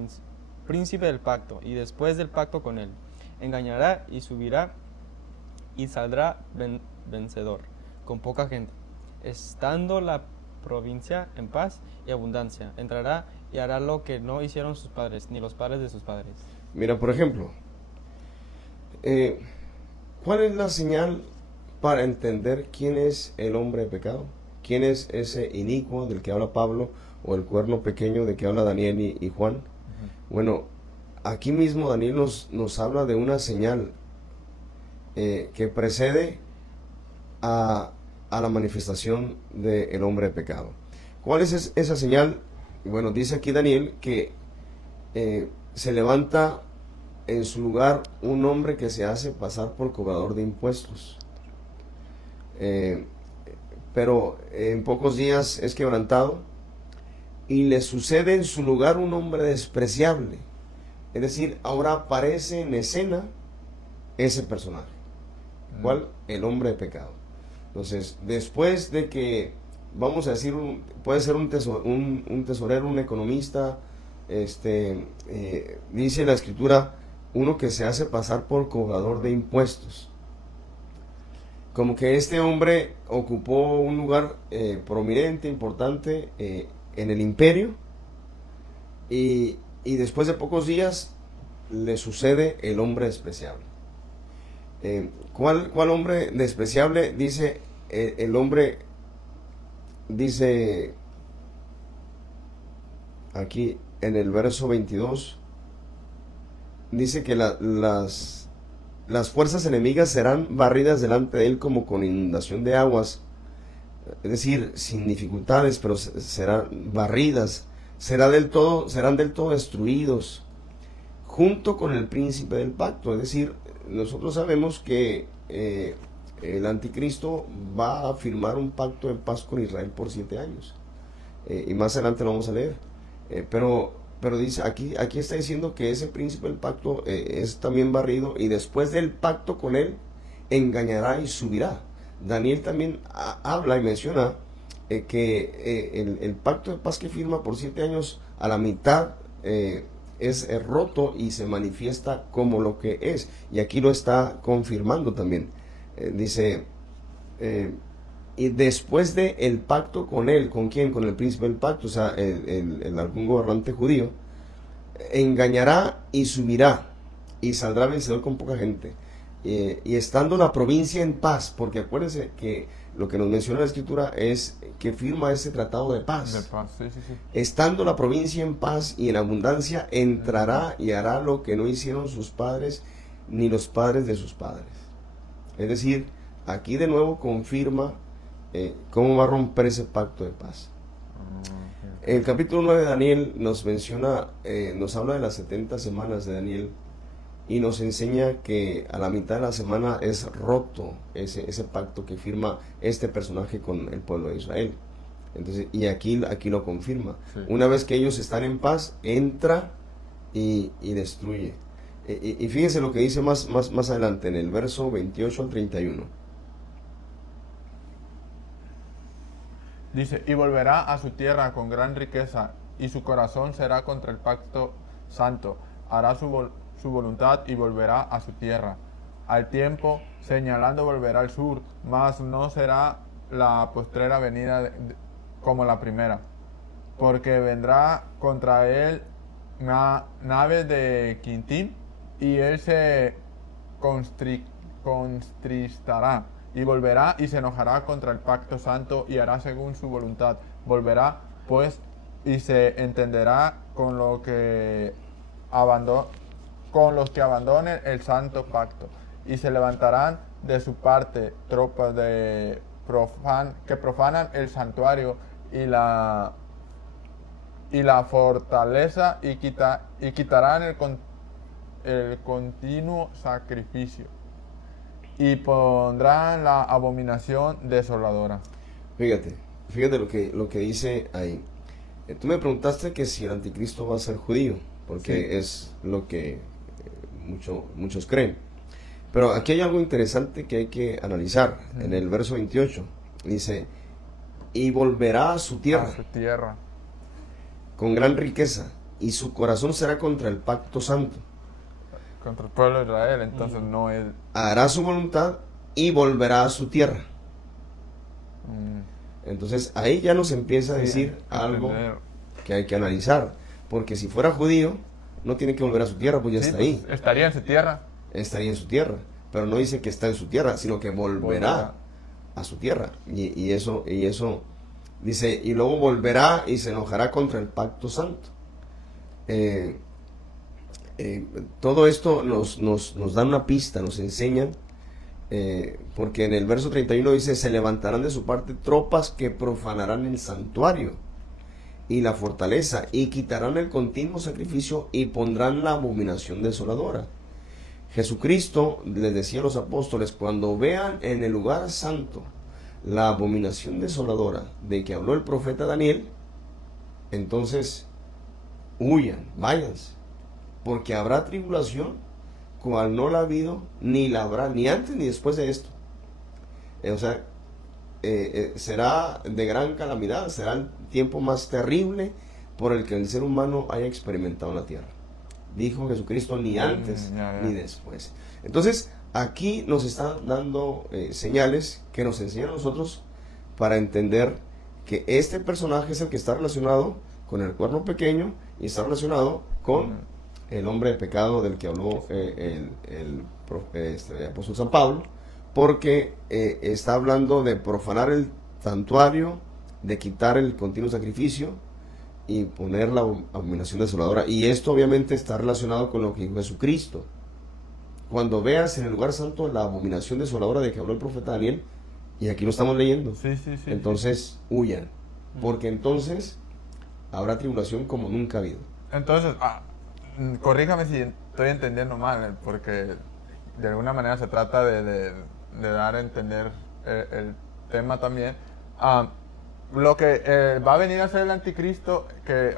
príncipe del pacto, y después del pacto con él. Engañará y subirá y saldrá vencedor, con poca gente. Estando la provincia en paz y abundancia, entrará y hará lo que no hicieron sus padres, ni los padres de sus padres. Mira, por ejemplo, ¿cuál es la señal para entender quién es el hombre de pecado? ¿Quién es ese inicuo del que habla Pablo, o el cuerno pequeño de que habla Daniel y Juan? Bueno, aquí mismo Daniel nos habla de una señal que precede a la manifestación del hombre de pecado. ¿Cuál es esa señal? Bueno, dice aquí Daniel que se levanta en su lugar un hombre que se hace pasar por cobrador de impuestos. Pero en pocos días es quebrantado, y le sucede en su lugar un hombre despreciable. Es decir, ahora aparece en escena ese personaje. ¿Cuál? El hombre de pecado. Entonces, después de que, vamos a decir, puede ser un tesorero, un economista, dice la escritura, uno que se hace pasar por cobrador de impuestos. Como que este hombre ocupó un lugar prominente, importante en el imperio, y después de pocos días le sucede el hombre despreciable. ¿Cuál hombre despreciable? Dice el hombre, dice aquí en el verso 22, dice que las fuerzas enemigas serán barridas delante de él como con inundación de aguas, es decir, sin dificultades, pero serán barridas, serán del todo destruidos, junto con el príncipe del pacto. Es decir, nosotros sabemos que el anticristo va a firmar un pacto de paz con Israel por 7 años. Y más adelante lo vamos a leer. Pero dice, aquí está diciendo que ese príncipe del pacto es también barrido, y después del pacto con él, engañará y subirá. Daniel también habla y menciona que el pacto de paz que firma por 7 años, a la mitad es roto y se manifiesta como lo que es. Y aquí lo está confirmando también. Dice, y después de el pacto con él, ¿con quién? Con el príncipe del pacto, o sea, algún gobernante judío, engañará y subirá, y saldrá vencedor con poca gente. Y estando la provincia en paz, porque acuérdense que lo que nos menciona la escritura es que firma ese tratado de paz. De paz, sí. Estando la provincia en paz y en abundancia, entrará y hará lo que no hicieron sus padres ni los padres de sus padres. Es decir, aquí de nuevo confirma cómo va a romper ese pacto de paz. El capítulo 9 de Daniel nos menciona, nos habla de las 70 semanas de Daniel, y nos enseña que a la mitad de la semana es roto ese pacto que firma este personaje con el pueblo de Israel. Entonces, y aquí lo confirma. Sí. Una vez que ellos están en paz, entra y destruye. Y fíjense lo que dice más adelante, en el verso 28 al 31. Dice, y volverá a su tierra con gran riqueza, y su corazón será contra el pacto santo. Hará su voluntad y volverá a su tierra. Al tiempo, señalando, volverá al sur, mas no será la postrera venida como la primera, porque vendrá contra él naves de Quintim, y él se contristará, y volverá y se enojará contra el pacto santo, y hará según su voluntad. Volverá, pues, y se entenderá con los que abandonen el santo pacto, y se levantarán de su parte tropas que profanan el santuario y la fortaleza, y quitarán el continuo sacrificio, y pondrán la abominación desoladora. Fíjate lo que dice ahí. Tú me preguntaste que si el anticristo va a ser judío, porque sí, es lo que muchos creen. Pero aquí hay algo interesante que hay que analizar. En el verso 28 dice, y volverá a su tierra, con gran riqueza, y su corazón será contra el pacto santo. Contra el pueblo de Israel, entonces no es... Hará su voluntad y volverá a su tierra. Entonces ahí ya nos empieza a decir algo que hay que analizar. Porque si fuera judío, no tiene que volver a su tierra, pues ya está ahí. Estaría en su tierra. Estaría en su tierra. Pero no dice que está en su tierra, sino que volverá a su tierra. Y eso dice, y luego volverá y se enojará contra el pacto santo. Todo esto nos da una pista, nos enseñan, porque en el verso 31 dice, se levantarán de su parte tropas que profanarán el santuario y la fortaleza, y quitarán el continuo sacrificio, y pondrán la abominación desoladora. Jesucristo les decía a los apóstoles, cuando vean en el lugar santo la abominación desoladora de que habló el profeta Daniel, entonces huyan, váyanse, porque habrá tribulación cual no la ha habido, ni la habrá, ni antes ni después de esto. O sea, será de gran calamidad, será el tiempo más terrible por el que el ser humano haya experimentado en la tierra. Dijo Jesucristo, ni antes ni después. Entonces, aquí nos están dando señales que nos enseñan a nosotros para entender que este personaje es el que está relacionado con el cuerno pequeño y está relacionado con el hombre de pecado del que habló el apóstol San Pablo, porque está hablando de profanar el santuario, de quitar el continuo sacrificio, y poner la abominación desoladora. Y esto obviamente está relacionado con lo que dijo Jesucristo. Cuando veas en el lugar santo la abominación desoladora de que habló el profeta Daniel, y aquí lo estamos leyendo, Sí, sí, sí. entonces huyan, porque entonces habrá tribulación como nunca ha habido. Entonces, corríjame si estoy entendiendo mal, porque de alguna manera se trata de dar a entender el tema también. Lo que va a venir a ser el anticristo, que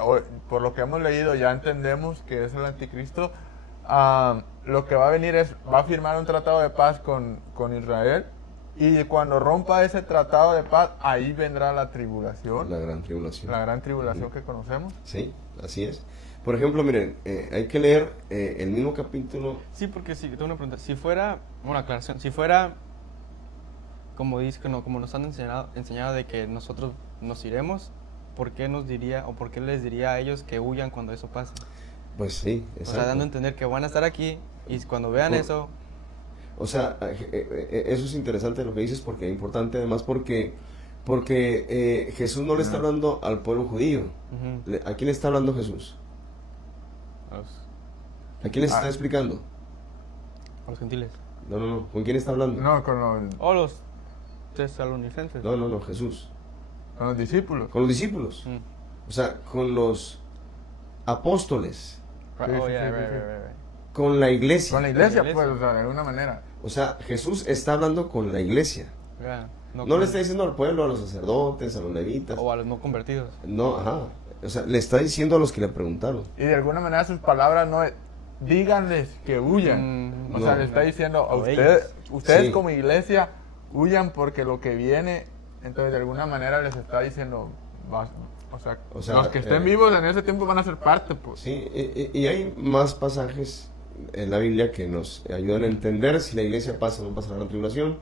por lo que hemos leído ya entendemos que es el anticristo, lo que va a venir va a firmar un tratado de paz con Israel, y cuando rompa ese tratado de paz, ahí vendrá la tribulación. La gran tribulación. La gran tribulación que conocemos. Sí, así es. Por ejemplo, miren, hay que leer el mismo capítulo. Sí, porque si tengo una pregunta. Si fuera, una aclaración, si fuera como dice, como nos han enseñado de que nosotros nos iremos, ¿por qué nos diría o por qué les diría a ellos que huyan cuando eso pase? Pues sí, O exacto. sea, dando a entender que van a estar aquí y cuando vean eso... O sea, eso es interesante lo que dices, porque es importante además porque Jesús no le está hablando al pueblo judío. ¿A quién le está hablando Jesús? ¿A quién les está explicando? A los gentiles. No. ¿Con quién está hablando? No, con los, O los tesalonicenses. No, Jesús. con los discípulos. Con los discípulos. O sea, con los apóstoles. Sí, sí, sí, sí. Con la iglesia. Con la iglesia, Con la iglesia. pues, o sea, de alguna manera. O sea, Jesús está hablando con la iglesia. Ya, No le está diciendo al pueblo, a los sacerdotes, a los levitas. O a los no convertidos. No, ajá. O sea, le está diciendo a los que le preguntaron. Y de alguna manera sus palabras no es, díganles que huyan. O sea, no. le está diciendo a O ustedes Sí. como iglesia, huyan porque lo que viene, entonces de alguna manera les está diciendo, o sea, los que estén vivos en ese tiempo van a ser parte, pues. Sí, y hay más pasajes en la Biblia que nos ayudan a entender si la iglesia pasa o no pasa la gran tribulación.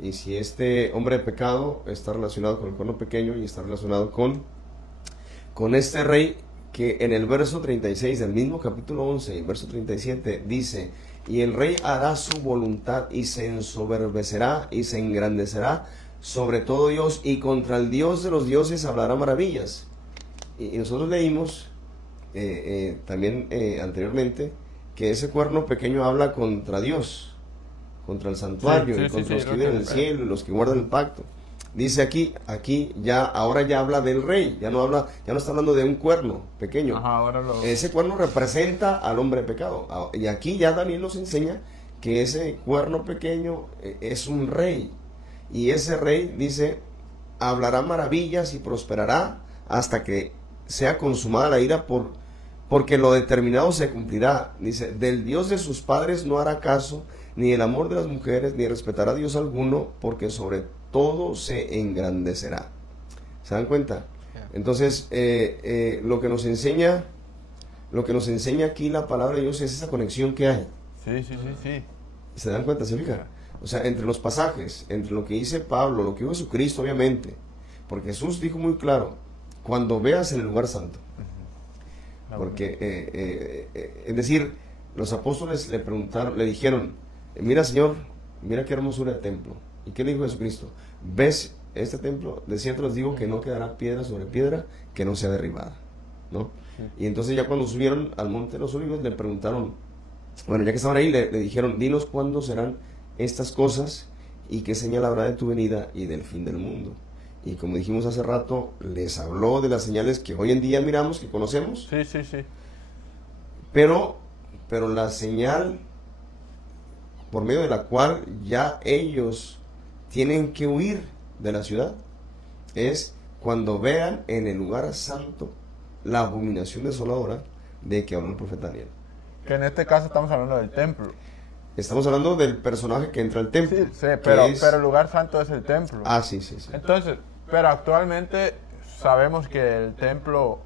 Y si este hombre de pecado está relacionado con el cuerno pequeño y está relacionado con este rey que en el verso 36 del mismo capítulo 11 y verso 37 dice: y el rey hará su voluntad y se ensoberbecerá y se engrandecerá sobre todo Dios, y contra el Dios de los dioses hablará maravillas. Y nosotros leímos también anteriormente que ese cuerno pequeño habla contra Dios, contra el santuario, y contra los que viven en el cielo y los que guardan el pacto. Dice aquí ahora ya habla del rey, ya no está hablando de un cuerno pequeño. Ajá, ahora Ese cuerno representa al hombre de pecado. Y aquí ya Daniel nos enseña que ese cuerno pequeño es un rey. Y ese rey, dice, hablará maravillas y prosperará hasta que sea consumada la ira porque lo determinado se cumplirá. Dice, del Dios de sus padres no hará caso, ni el amor de las mujeres, ni respetará a Dios alguno, porque sobre todo se engrandecerá. ¿Se dan cuenta? Entonces, lo que nos enseña aquí la palabra de Dios es esa conexión que hay. Sí. ¿Se dan cuenta? ¿Se fijan? O sea, entre los pasajes, entre lo que dice Pablo, lo que dijo Jesucristo, obviamente, porque Jesús dijo muy claro, cuando veas en el lugar santo, porque, es decir, los apóstoles le dijeron, mira Señor, mira qué hermosura de templo. ¿Y qué le dijo Jesucristo? ¿Ves este templo? De cierto les digo que no quedará piedra sobre piedra que no sea derribada, ¿no? Y entonces ya cuando subieron al monte de los olivos le preguntaron, bueno, ya que estaban ahí, le dijeron, dinos cuándo serán estas cosas y qué señal habrá de tu venida y del fin del mundo. Y como dijimos hace rato, les habló de las señales que hoy en día miramos, que conocemos. Sí. Pero la señal por medio de la cual ya ellos tienen que huir de la ciudad es cuando vean en el lugar santo la abominación desoladora de que habló el profeta Daniel. Que en este caso estamos hablando del templo. Estamos hablando del personaje que entra al templo. Sí, pero el lugar santo es el templo. Sí. Entonces, pero actualmente sabemos que el templo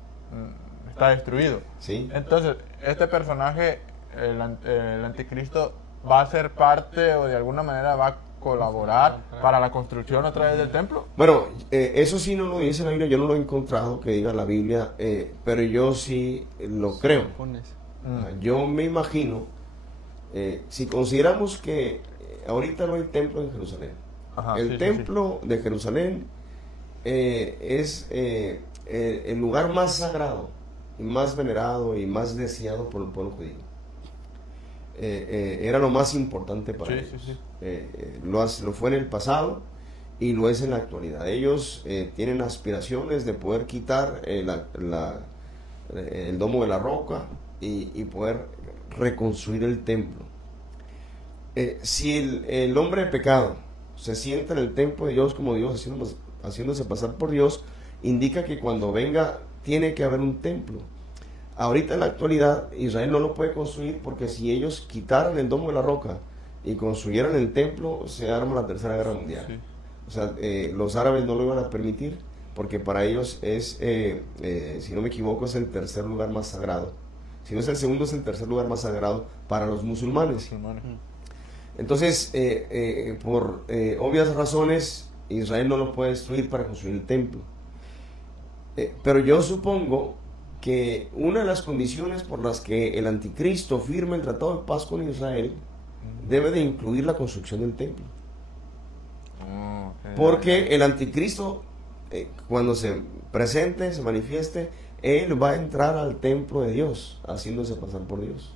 está destruido. Sí. Entonces, este personaje, el anticristo, va a ser parte o de alguna manera va a colaborar para la construcción otra vez del templo. Bueno, eso sí no lo dice la Biblia, yo no lo he encontrado que diga la Biblia, pero yo sí lo creo. Yo me imagino, si consideramos que ahorita no hay templo en Jerusalén, el templo de Jerusalén es el lugar más sagrado y más venerado y más deseado por el pueblo judío. Era lo más importante para Sí, ellos. sí, sí. Lo fue en el pasado y lo es en la actualidad. Ellos tienen aspiraciones de poder quitar el domo de la roca y poder reconstruir el templo. Si el hombre de pecado se sienta en el templo de Dios como Dios, haciéndose pasar por Dios, indica que cuando venga tiene que haber un templo. Ahorita en la actualidad Israel no lo puede construir, porque si ellos quitaran el domo de la roca y construyeran el templo, se arma la tercera guerra mundial. Sí. O sea, los árabes no lo iban a permitir, porque para ellos es, si no me equivoco, es el tercer lugar más sagrado. Si no es el segundo, es el tercer lugar más sagrado para los musulmanes. Entonces, por obvias razones, Israel no lo puede destruir para construir el templo. Pero yo supongo que una de las condiciones por las que el anticristo firme el tratado de paz con Israel debe de incluir la construcción del templo. Porque el anticristo, cuando se presente, se manifieste, él va a entrar al templo de Dios, haciéndose pasar por Dios.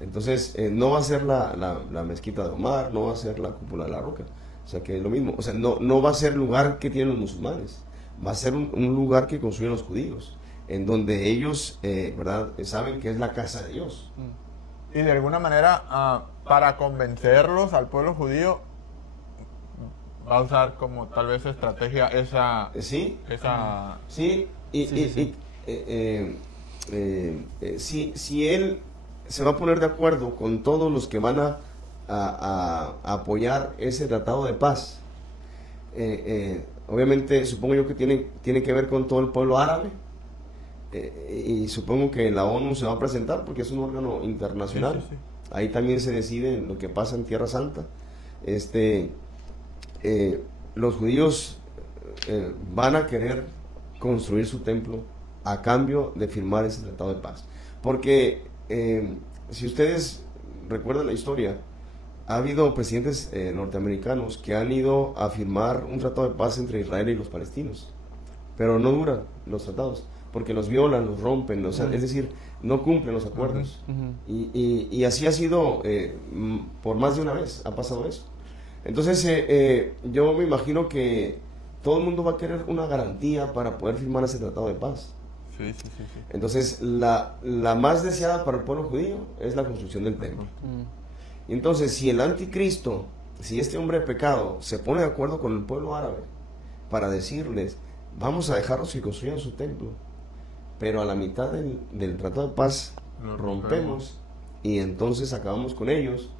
Entonces, no va a ser la mezquita de Omar, no va a ser la cúpula de la roca. O sea, que es lo mismo. O sea, no va a ser el lugar que tienen los musulmanes. Va a ser un lugar que construyen los judíos, en donde ellos, ¿verdad?, saben que es la casa de Dios. Y de alguna manera, para convencerlos al pueblo judío, va a usar como tal vez estrategia esa... Sí, esa... sí, si él se va a poner de acuerdo con todos los que van a apoyar ese tratado de paz, obviamente supongo yo que tiene que ver con todo el pueblo árabe, y supongo que la ONU se va a presentar porque es un órgano internacional. Sí. Ahí también se decide lo que pasa en Tierra Santa. Los judíos van a querer construir su templo a cambio de firmar ese tratado de paz, porque si ustedes recuerdan la historia, ha habido presidentes norteamericanos que han ido a firmar un tratado de paz entre Israel y los palestinos, pero no duran los tratados, porque los violan, los rompen, es decir, no cumplen los acuerdos. Y así ha sido por más de una vez, ha pasado eso. Entonces, yo me imagino que todo el mundo va a querer una garantía para poder firmar ese tratado de paz. Sí. Entonces, la más deseada para el pueblo judío es la construcción del templo. Y entonces, si el anticristo, si este hombre de pecado se pone de acuerdo con el pueblo árabe para decirles, vamos a dejarlos que construyan su templo, pero a la mitad del tratado de paz Lo rompemos y entonces acabamos con ellos,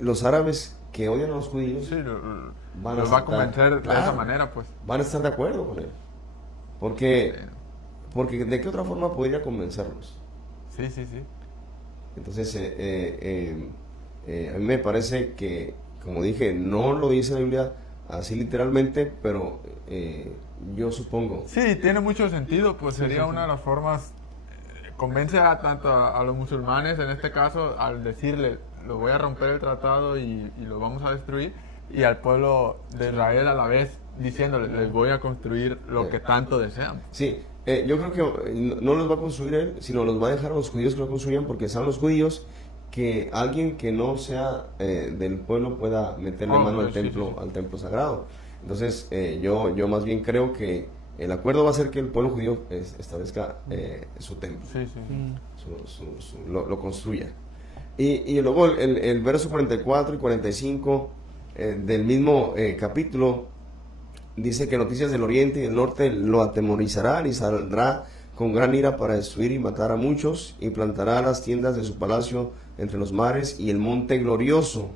los árabes que odian a los judíos, Sí, van los va a convencer de esa manera, pues. van a estar de acuerdo con él, porque de qué otra forma podría convencerlos. Sí. Entonces, a mí me parece que, como dije, no lo dice la Biblia así literalmente, pero yo supongo. Sí, tiene mucho sentido, pues sería una de las formas, convence tanto a los musulmanes, en este caso, al decirle, lo voy a romper el tratado y lo vamos a destruir, y al pueblo de Israel a la vez, diciéndole, les voy a construir lo que tanto desean. Sí, yo creo que no los va a construir él, sino los va a dejar a los judíos que lo construyan, porque saben los judíos que alguien que no sea del pueblo pueda meterle mano al templo, al templo sagrado. Entonces, yo más bien creo que el acuerdo va a ser que el pueblo judío establezca su templo, lo construya. Y luego el verso 44 y 45 del mismo capítulo dice que noticias del oriente y del norte lo atemorizarán, y saldrá con gran ira para destruir y matar a muchos, y plantará las tiendas de su palacio entre los mares, y el monte glorioso,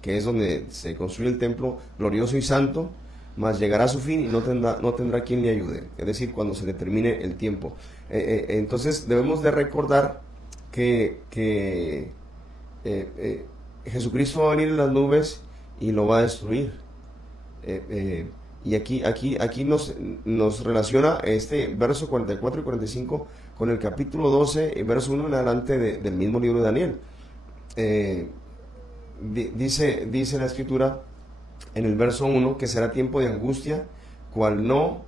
que es donde se construye el templo, glorioso y santo, mas llegará a su fin y no tendrá quien le ayude, es decir, cuando se determine el tiempo. Entonces debemos de recordar que Jesucristo va a venir en las nubes y lo va a destruir. Y aquí nos relaciona este verso 44 y 45 con el capítulo 12, verso 1 en adelante del mismo libro de Daniel. Dice la escritura en el verso 1 que será tiempo de angustia, cual no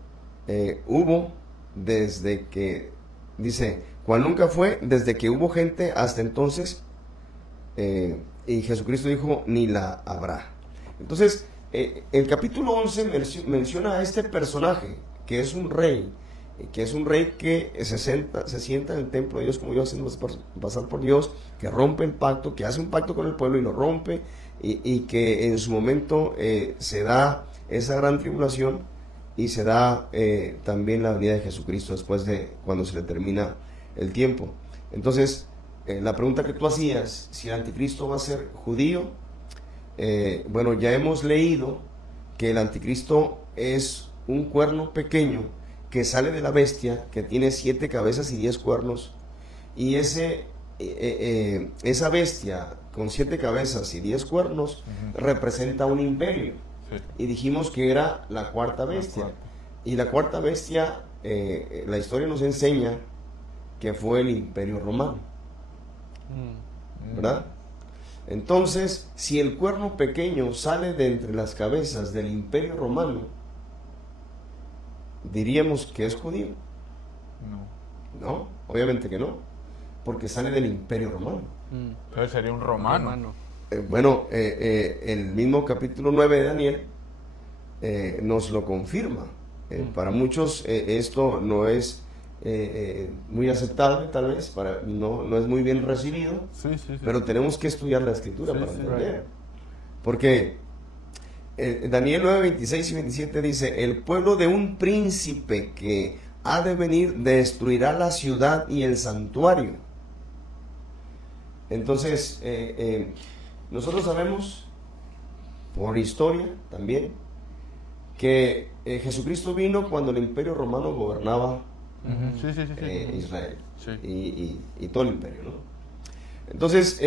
hubo desde que, dice, cual nunca fue desde que hubo gente hasta entonces, y Jesucristo dijo, ni la habrá. Entonces, el capítulo 11 menciona a este personaje, que es un rey, que se sienta en el templo de Dios como Dios, haciendo pasar por Dios, que rompe el pacto, que hace un pacto con el pueblo y lo rompe, y que en su momento se da esa gran tribulación, y se da también la venida de Jesucristo después de cuando se le termina el tiempo. Entonces, la pregunta que tú hacías, si el anticristo va a ser judío, bueno, ya hemos leído que el anticristo es un cuerno pequeño que sale de la bestia, que tiene 7 cabezas y 10 cuernos, y esa bestia con 7 cabezas y 10 cuernos representa un imperio. Sí. Y dijimos que era la cuarta bestia. Y la cuarta bestia, la historia nos enseña que fue el Imperio Romano, ¿verdad? Entonces, si el cuerno pequeño sale de entre las cabezas del Imperio Romano, diríamos que es judío. No, obviamente que no, porque sale del Imperio Romano. Entonces sería un romano. Bueno, el mismo capítulo 9 de Daniel nos lo confirma. Para muchos esto no es muy aceptable, tal vez, no es muy bien recibido, Sí. pero tenemos que estudiar la escritura para Sí, entender. Porque Daniel 9, 26 y 27 dice, el pueblo de un príncipe que ha de venir destruirá la ciudad y el santuario. Entonces, nosotros sabemos, por historia también, que Jesucristo vino cuando el Imperio Romano gobernaba Sí. Israel, Sí. y todo el imperio, ¿no? Entonces,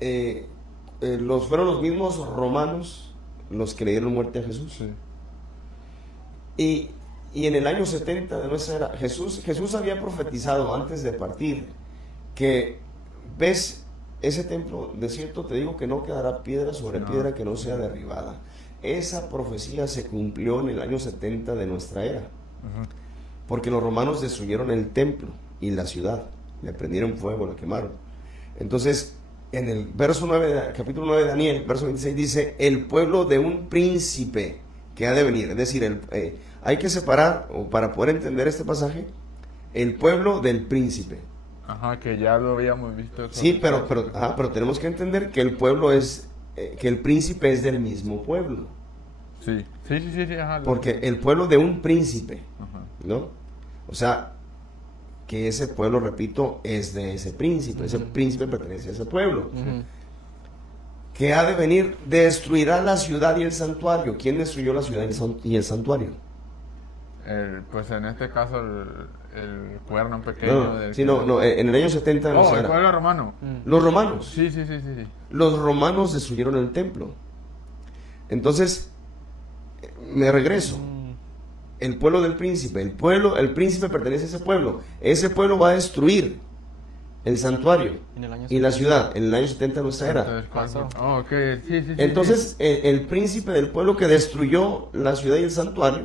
fueron los mismos romanos los que le dieron muerte a Jesús. Sí. Y en el año 70 de nuestra era, Jesús había profetizado antes de partir que, ves ese templo, de cierto te digo que no quedará piedra sobre piedra que no sea derribada. Esa profecía se cumplió en el año 70 de nuestra era, porque los romanos destruyeron el templo y la ciudad, le prendieron fuego, la quemaron. Entonces, en el verso 9, capítulo 9 de Daniel, verso 26 dice, el pueblo de un príncipe que ha de venir. Es decir, hay que separar, o para poder entender este pasaje, el pueblo del príncipe. Ajá, que ya lo habíamos visto. Eso. Sí, pero tenemos que entender que el pueblo es, que el príncipe es del mismo pueblo. Sí, ajá. Porque el pueblo de un príncipe, Ajá. ¿no? O sea, que ese pueblo, repito, es de ese príncipe. Ese príncipe pertenece a ese pueblo. Que ha de venir, destruirá la ciudad y el santuario. ¿Quién destruyó la ciudad y el santuario? Pues en este caso el cuerno pequeño. En el año 70 el pueblo romano. Los romanos. Sí. Los romanos destruyeron el templo. Entonces, me regreso. El pueblo del príncipe. El príncipe pertenece a ese pueblo. Ese pueblo va a destruir el santuario y la ciudad en el año 70 de nuestra era. Entonces, el príncipe del pueblo que destruyó la ciudad y el santuario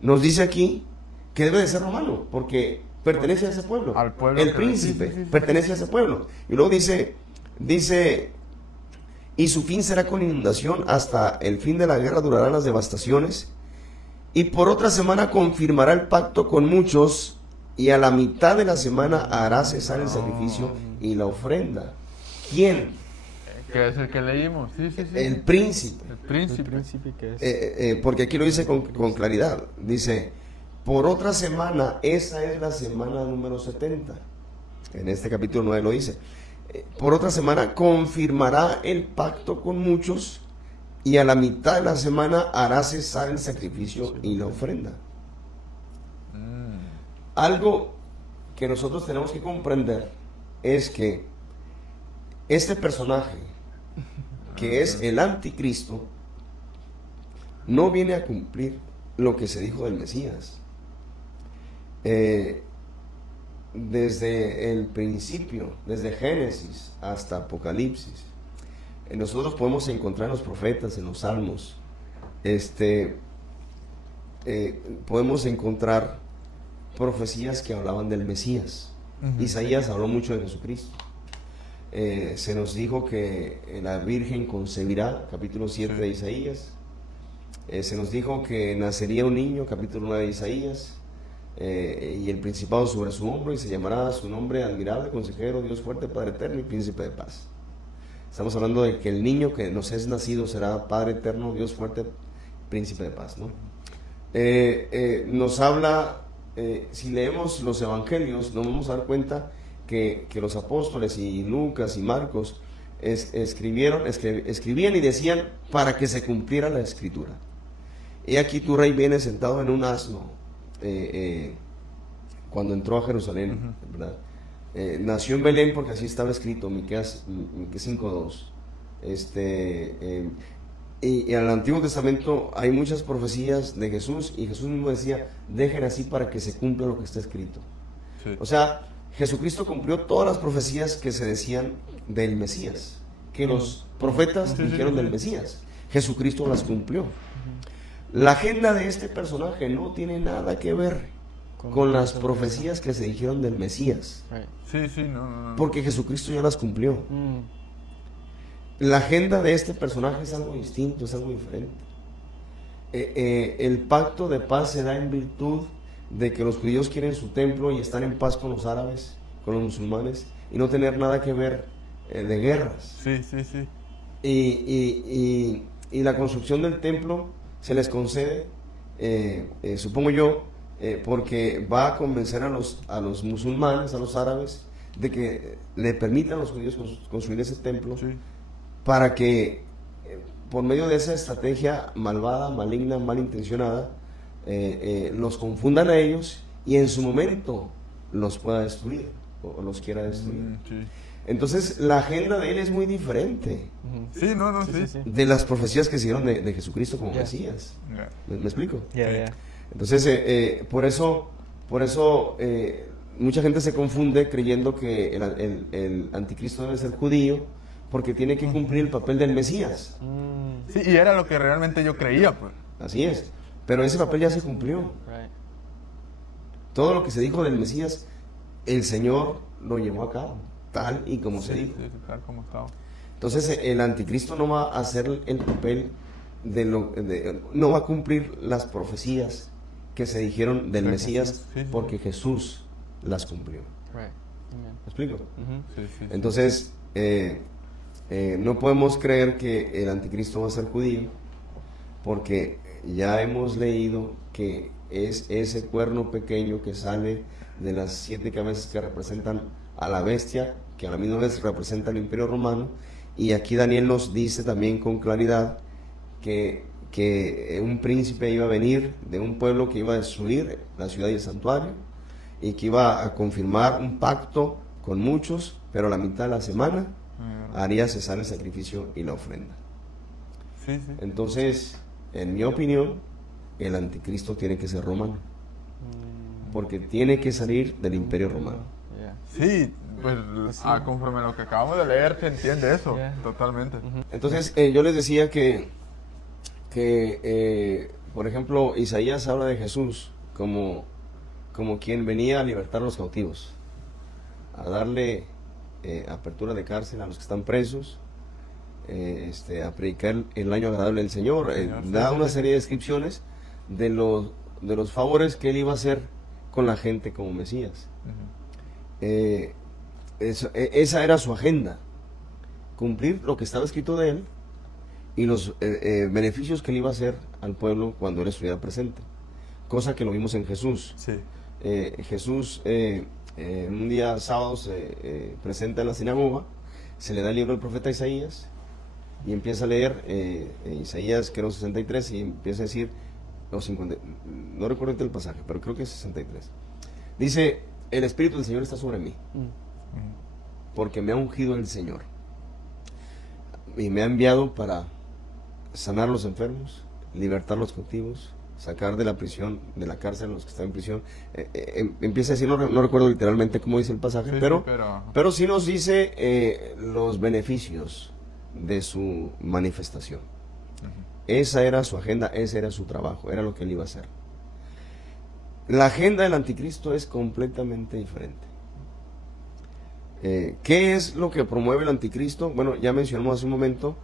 nos dice aquí que debe de ser romano, porque pertenece a ese pueblo. Al pueblo el príncipe pertenece a ese pueblo. Y luego dice, y su fin será con inundación, hasta el fin de la guerra durarán las devastaciones, y por otra semana confirmará el pacto con muchos, y a la mitad de la semana hará cesar el sacrificio y la ofrenda. ¿Quién? Que es el que leímos. Sí. El príncipe. El príncipe que es. Porque aquí lo dice con claridad. Dice, por otra semana, esa es la semana número 70. En este capítulo 9 lo dice. Por otra semana confirmará el pacto con muchos, y a la mitad de la semana hará cesar el sacrificio y la ofrenda. Algo que nosotros tenemos que comprender es que este personaje, que es el anticristo, no viene a cumplir lo que se dijo del Mesías. Desde el principio, desde Génesis hasta Apocalipsis, nosotros podemos encontrar en los profetas, en los salmos, podemos encontrar profecías que hablaban del Mesías. Isaías habló mucho de Jesucristo. Se nos dijo que la Virgen concebirá, capítulo 7 de Isaías. Se nos dijo que nacería un niño, capítulo 9 de Isaías, y el principado sobre su hombro, y se llamará su nombre admirable, consejero, Dios fuerte, Padre eterno y príncipe de paz. Estamos hablando de que el niño que nos es nacido será Padre eterno, Dios fuerte, príncipe de paz, ¿no? Nos habla, si leemos los evangelios, nos vamos a dar cuenta que los apóstoles y Lucas y Marcos escribían y decían para que se cumpliera la escritura. Y aquí tu rey viene sentado en un asno, cuando entró a Jerusalén, ¿verdad? Nació en Belén porque así estaba escrito, Miqueas 5:2. Y en el Antiguo Testamento hay muchas profecías de Jesús, y Jesús mismo decía, dejen así para que se cumpla lo que está escrito. Sí. O sea, Jesucristo cumplió todas las profecías que se decían del Mesías, que los profetas dijeron del Mesías. Jesucristo las cumplió. La agenda de este personaje no tiene nada que ver con las profecías que se dijeron del Mesías. No. Porque Jesucristo ya las cumplió. La agenda de este personaje es algo distinto, es algo diferente. El pacto de paz se da en virtud de que los judíos quieren su templo y están en paz con los árabes, con los musulmanes, y no tener nada que ver de guerras. Y la construcción del templo se les concede, supongo yo, porque va a convencer a los musulmanes, a los árabes, de que le permitan a los judíos construir ese templo, para que por medio de esa estrategia malvada, maligna, malintencionada, los confundan a ellos y en su momento los pueda destruir o los quiera destruir. Entonces la agenda de él es muy diferente de las profecías que se dieron de Jesucristo como Mesías. ¿Me explico? Entonces por eso mucha gente se confunde creyendo que el anticristo debe ser judío, porque tiene que cumplir el papel del Mesías. Sí, y era lo que realmente yo creía, pues. Así es, pero ese papel ya se cumplió. Todo lo que se dijo del Mesías, el Señor lo llevó a cabo, tal y como se dijo. Tal como estaba. Entonces el anticristo no va a hacer el papel no va a cumplir las profecías que se dijeron del Mesías, porque Jesús las cumplió. ¿Me explico? Entonces no podemos creer que el anticristo va a ser judío, porque ya hemos leído que es ese cuerno pequeño que sale de las 7 cabezas que representan a la bestia, que a la misma vez representa el Imperio Romano. Y aquí Daniel nos dice también con claridad que un príncipe iba a venir de un pueblo que iba a destruir la ciudad y el santuario, y que iba a confirmar un pacto con muchos, pero a la mitad de la semana haría cesar el sacrificio y la ofrenda. Entonces, en mi opinión, el anticristo tiene que ser romano, porque tiene que salir del Imperio Romano. Sí, pues conforme a lo que acabamos de leer se entiende eso, totalmente. Entonces yo les decía que por ejemplo, Isaías habla de Jesús como quien venía a libertar a los cautivos, a darle apertura de cárcel a los que están presos, a predicar el año agradable del Señor. Da una serie de descripciones de los favores que él iba a hacer con la gente como Mesías. Esa era su agenda, cumplir lo que estaba escrito de él y los beneficios que él iba a hacer al pueblo cuando él estuviera presente, cosa que lo vimos en Jesús. Jesús un día sábado se presenta en la sinagoga, se le da el libro del profeta Isaías y empieza a leer Isaías, creo 63, y empieza a decir los 50, no recuerdo el pasaje, pero creo que es 63. Dice: el Espíritu del Señor está sobre mí, porque me ha ungido el Señor y me ha enviado para sanar a los enfermos, libertar a los cautivos, sacar de la prisión, de la cárcel a los que están en prisión. Empieza a decir, no recuerdo literalmente cómo dice el pasaje, pero sí nos dice los beneficios de su manifestación. Esa era su agenda, ese era su trabajo, era lo que él iba a hacer. la agenda del anticristo es completamente diferente. ¿Qué es lo que promueve el anticristo? Bueno, ya mencionamos hace un momento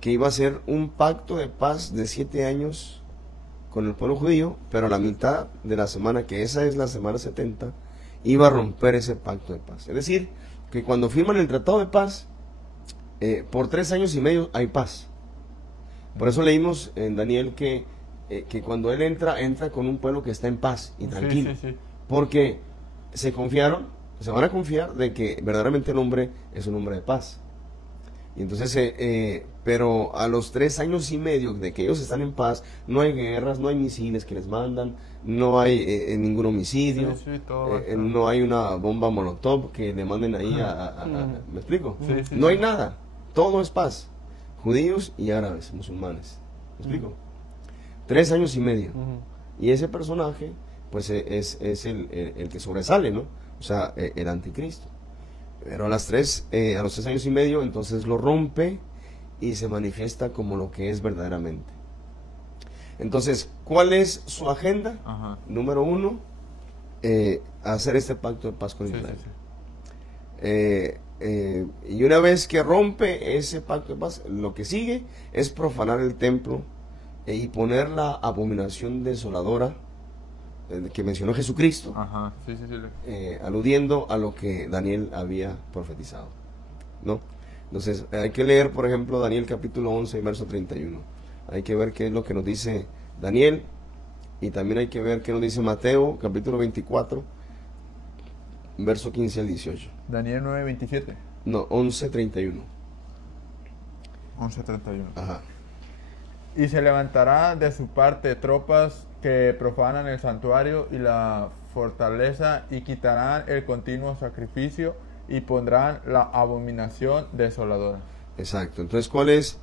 que iba a ser un pacto de paz de 7 años con el pueblo judío, pero a la mitad de la semana, que esa es la semana 70, iba a romper ese pacto de paz. Es decir, que cuando firman el tratado de paz, por 3 años y medio hay paz. Por eso leímos en Daniel que cuando él entra con un pueblo que está en paz y tranquilo. Sí. Porque se van a confiar de que verdaderamente el hombre es un hombre de paz. Y entonces, pero a los 3 años y medio de que ellos están en paz, no hay guerras, no hay misiles que les mandan, no hay ningún homicidio, no hay una bomba molotov que le manden ahí ¿me explico? No hay nada, todo es paz, judíos y árabes, musulmanes, ¿me explico? 3 años y medio. Y ese personaje, pues es el que sobresale, ¿no? O sea, el anticristo. Pero a los 3 años y medio, entonces lo rompe y se manifiesta como lo que es verdaderamente. Entonces, ¿cuál es su agenda? Número 1, hacer este pacto de paz con Israel. Y una vez que rompe ese pacto de paz, lo que sigue es profanar el templo y poner la abominación desoladora que mencionó Jesucristo, aludiendo a lo que Daniel había profetizado, ¿no? Entonces hay que leer, por ejemplo, Daniel capítulo 11, verso 31. Hay que ver qué es lo que nos dice Daniel, y también hay que ver qué nos dice Mateo capítulo 24, verso 15 al 18. Daniel 9:27. No, 11:31. 11:31. Ajá. Y se levantará de su parte tropas que profanan el santuario y la fortaleza, y quitarán el continuo sacrificio y pondrán la abominación desoladora. Exacto. Entonces, ¿cuál es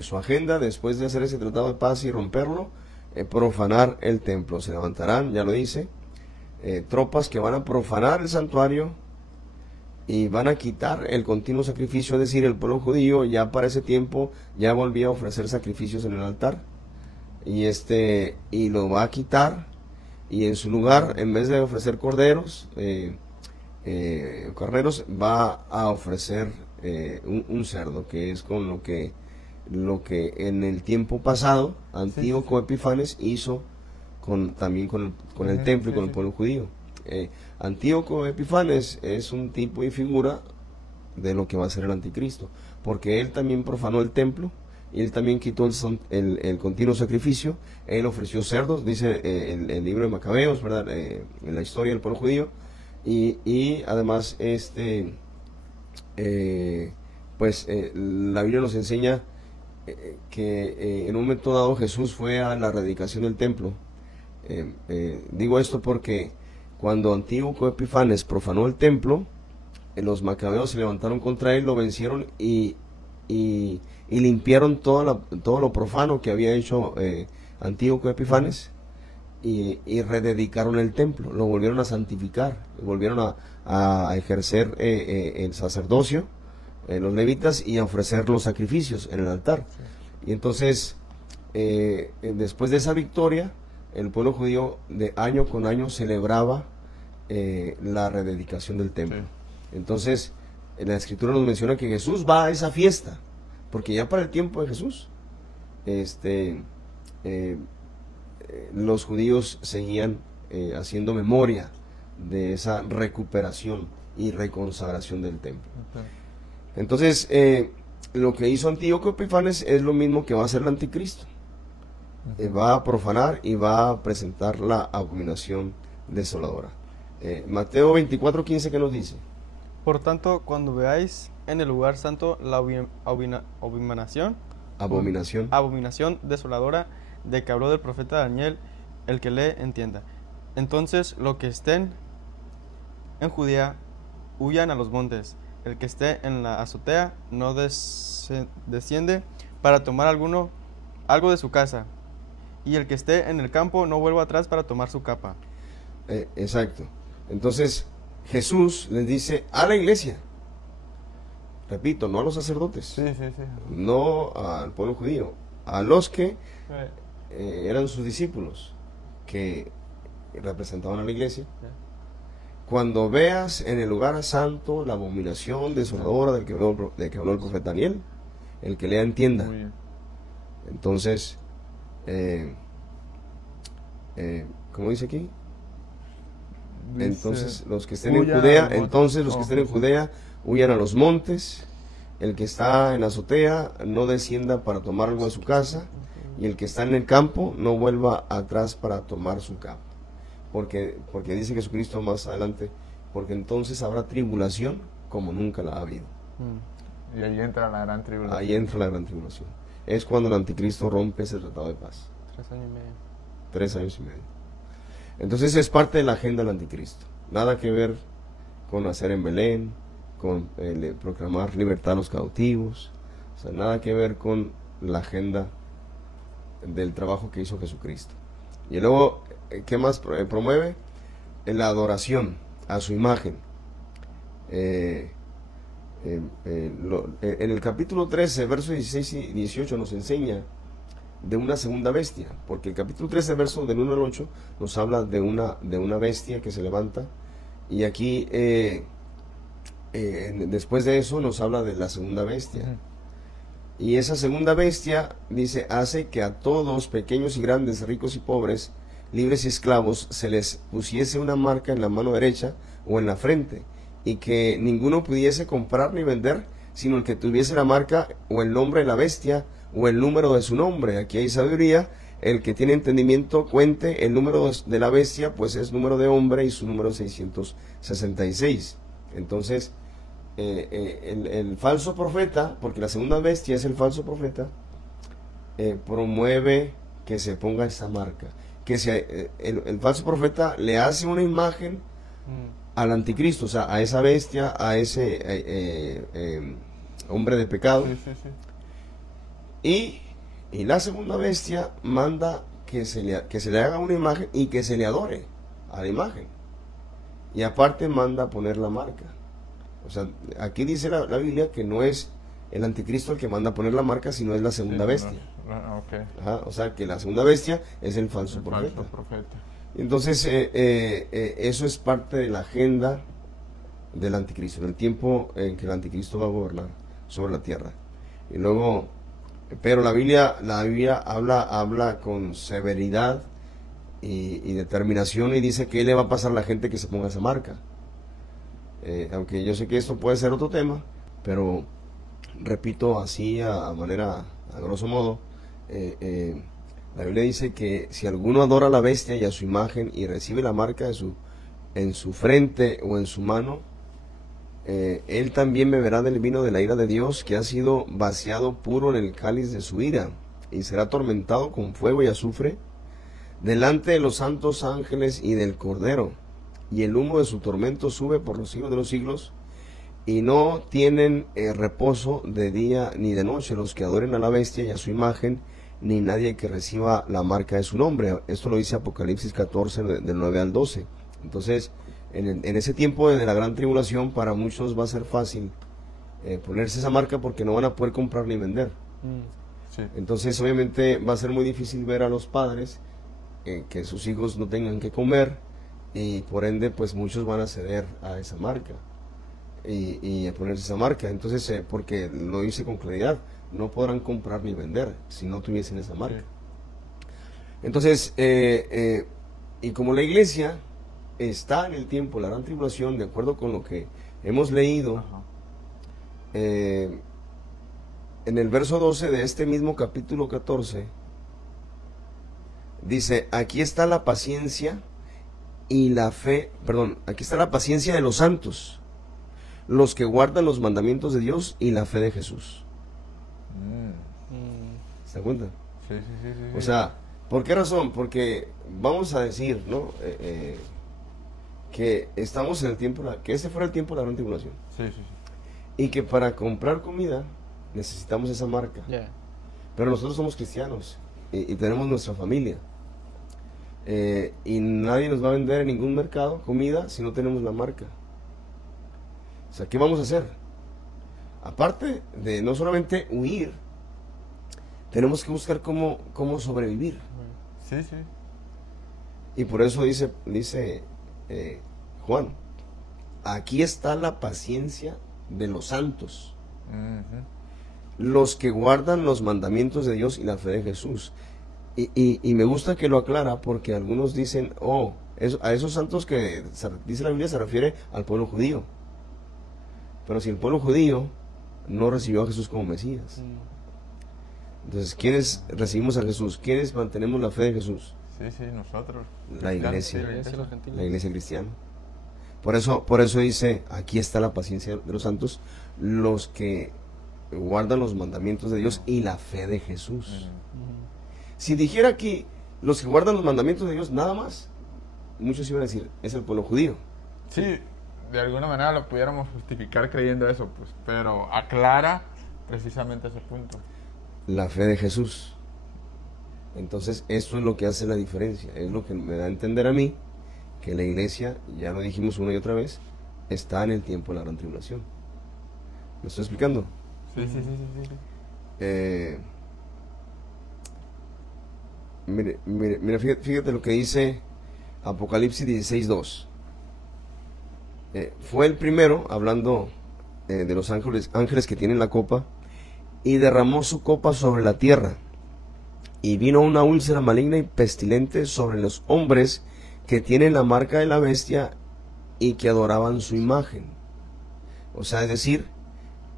su agenda después de hacer ese tratado de paz y romperlo? Profanar el templo. Se levantarán, ya lo dice, tropas que van a profanar el santuario y van a quitar el continuo sacrificio. Es decir, el pueblo judío ya para ese tiempo ya volvía a ofrecer sacrificios en el altar, y lo va a quitar, y en su lugar, en vez de ofrecer corderos, carneros, va a ofrecer un cerdo, que es con lo que en el tiempo pasado Antíoco Epifanes hizo también con el templo y con el pueblo judío. Antíoco Epifanes es un tipo y figura de lo que va a ser el anticristo, porque él también profanó el templo, y él también quitó el continuo sacrificio. Él ofreció cerdos, dice el libro de Macabeos, ¿verdad? En la historia del pueblo judío, y además la Biblia nos enseña que en un momento dado Jesús fue a la erradicación del templo. Digo esto porque cuando Antíoco Epifanes profanó el templo, los macabeos se levantaron contra él, lo vencieron y limpiaron todo lo profano que había hecho Antíoco Epifanes, y rededicaron el templo, lo volvieron a santificar, volvieron a ejercer el sacerdocio, los levitas, y a ofrecer los sacrificios en el altar. Y entonces, después de esa victoria, el pueblo judío de año con año celebraba la rededicación del templo. Entonces, la escritura nos menciona que Jesús va a esa fiesta, porque ya para el tiempo de Jesús, los judíos seguían haciendo memoria de esa recuperación y reconsagración del templo. Entonces, lo que hizo Antíoco Epifanes es lo mismo que va a hacer el anticristo. Va a profanar y va a presentar la abominación desoladora. Mateo 24:15, ¿qué nos dice? Por tanto, cuando veáis en el lugar santo la abominación desoladora de que habló del profeta Daniel, el que lee entienda. Entonces los que estén en Judea huyan a los montes. El que esté en la azotea no desciende para tomar algo de su casa. Y el que esté en el campo no vuelva atrás para tomar su capa. Exacto. Entonces Jesús les dice a la iglesia, repito, no a los sacerdotes, no al pueblo judío, a los que eran sus discípulos, que representaban a la iglesia. Cuando veas en el lugar santo la abominación desoladora del que habló el profeta Daniel, el que lea entienda. Muy bien. Entonces, ¿cómo dice aquí? Dice, Entonces los que estén en huyan Judea, al monte. entonces los que Oh, estén en sí. Judea huyan a los montes. El que está en la azotea no descienda para tomar algo a su casa, y el que está en el campo no vuelva atrás para tomar su campo. Porque dice Jesucristo más adelante, porque entonces habrá tribulación como nunca la ha habido. Mm. Y ahí entra la gran tribulación. Ahí entra la gran tribulación. Es cuando el anticristo rompe ese tratado de paz. 3 años y medio. 3 años y medio. Entonces es parte de la agenda del anticristo. Nada que ver con nacer en Belén, con proclamar libertad a los cautivos. O sea, nada que ver con la agenda del trabajo que hizo Jesucristo. Y luego, ¿qué más promueve? La adoración a su imagen. En el capítulo 13, versos 16 y 18 nos enseña de una segunda bestia, porque el capítulo 13, verso del 1 al 8 nos habla de una bestia que se levanta, y aquí después de eso nos habla de la segunda bestia. Ujú. Y esa segunda bestia, dice, hace que a todos, pequeños y grandes, ricos y pobres, libres y esclavos, se les pusiese una marca en la mano derecha o en la frente, y que ninguno pudiese comprar ni vender, sino el que tuviese la marca o el nombre de la bestia o el número de su nombre. Aquí hay sabiduría. El que tiene entendimiento cuente el número de la bestia, pues es número de hombre y su número 666. Entonces, el falso profeta, porque la segunda bestia es el falso profeta, promueve que se ponga esa marca. Que el falso profeta le hace una imagen al anticristo, o sea, a esa bestia, a ese hombre de pecado. Sí, sí, sí. Y la segunda bestia manda que se le haga una imagen y que se le adore a la imagen. Y aparte manda poner la marca. O sea, aquí dice la Biblia que no es el anticristo el que manda poner la marca, sino es la segunda Sí, bestia. Ok. Ajá, o sea, que la segunda bestia es el falso El profeta. falso profeta. Entonces, eso es parte de la agenda del anticristo, en el tiempo en que el anticristo va a gobernar sobre la tierra. Y luego, pero la Biblia habla con severidad y determinación, y dice que le va a pasar a la gente que se ponga esa marca. Aunque yo sé que esto puede ser otro tema, pero repito así a grosso modo, la Biblia dice que si alguno adora a la bestia y a su imagen y recibe la marca en su frente o en su mano, él también beberá del vino de la ira de Dios, que ha sido vaciado puro en el cáliz de su ira, y será atormentado con fuego y azufre delante de los santos ángeles y del Cordero, y el humo de su tormento sube por los siglos de los siglos, y no tienen reposo de día ni de noche los que adoren a la bestia y a su imagen, ni nadie que reciba la marca de su nombre. Esto lo dice Apocalipsis 14, del 9 al 12. Entonces, en ese tiempo de la gran tribulación, para muchos va a ser fácil ponerse esa marca, porque no van a poder comprar ni vender. Sí. Entonces, obviamente, va a ser muy difícil ver a los padres que sus hijos no tengan que comer, y por ende, pues muchos van a ceder a esa marca y a ponerse esa marca. Entonces, porque lo dice con claridad, no podrán comprar ni vender si no tuviesen esa marca. Sí. Entonces, y como la iglesia está en el tiempo de la gran tribulación, de acuerdo con lo que hemos leído, Ajá. en el verso 12 de este mismo capítulo 14, dice, aquí está la paciencia y la fe, perdón, aquí está la paciencia de los santos, los que guardan los mandamientos de Dios y la fe de Jesús. ¿Se dan cuenta? Sí, sí, sí, sí, O sí. sea, ¿por qué razón? Porque vamos a decir, ¿no? Que estamos en el tiempo, que ese fuera el tiempo de la gran tribulación, Sí, sí, sí. y que para comprar comida necesitamos esa marca. Yeah. Pero nosotros somos cristianos y tenemos nuestra familia. Y nadie nos va a vender en ningún mercado comida si no tenemos la marca. O sea, ¿qué vamos a hacer? Aparte de no solamente huir, tenemos que buscar cómo sobrevivir. Sí, sí. Y por eso dice Juan, aquí está la paciencia de los santos, los que guardan los mandamientos de Dios y la fe de Jesús. Y me gusta que lo aclara, porque algunos dicen, a esos santos que dice la Biblia se refiere al pueblo judío. Pero si el pueblo judío no recibió a Jesús como Mesías, entonces, ¿quiénes recibimos a Jesús? ¿Quiénes mantenemos la fe de Jesús? Sí, nosotros. La iglesia, los gentiles. la iglesia cristiana. Por eso dice, aquí está la paciencia de los santos, los que guardan los mandamientos de Dios y la fe de Jesús. Si dijera aquí, los que guardan los mandamientos de Dios nada más, muchos iban a decir, es el pueblo judío. Sí, de alguna manera lo pudiéramos justificar creyendo eso, pues, pero aclara precisamente ese punto. La fe de Jesús. Entonces, esto es lo que hace la diferencia. Es lo que me da a entender a mí que la iglesia, ya lo dijimos una y otra vez, está en el tiempo de la gran tribulación. ¿Me estoy explicando? Sí. Mira, fíjate lo que dice Apocalipsis 16:2. Fue el primero, hablando de los ángeles que tienen la copa, y derramó su copa sobre la tierra, y vino una úlcera maligna y pestilente sobre los hombres que tienen la marca de la bestia y que adoraban su imagen. O sea, es decir,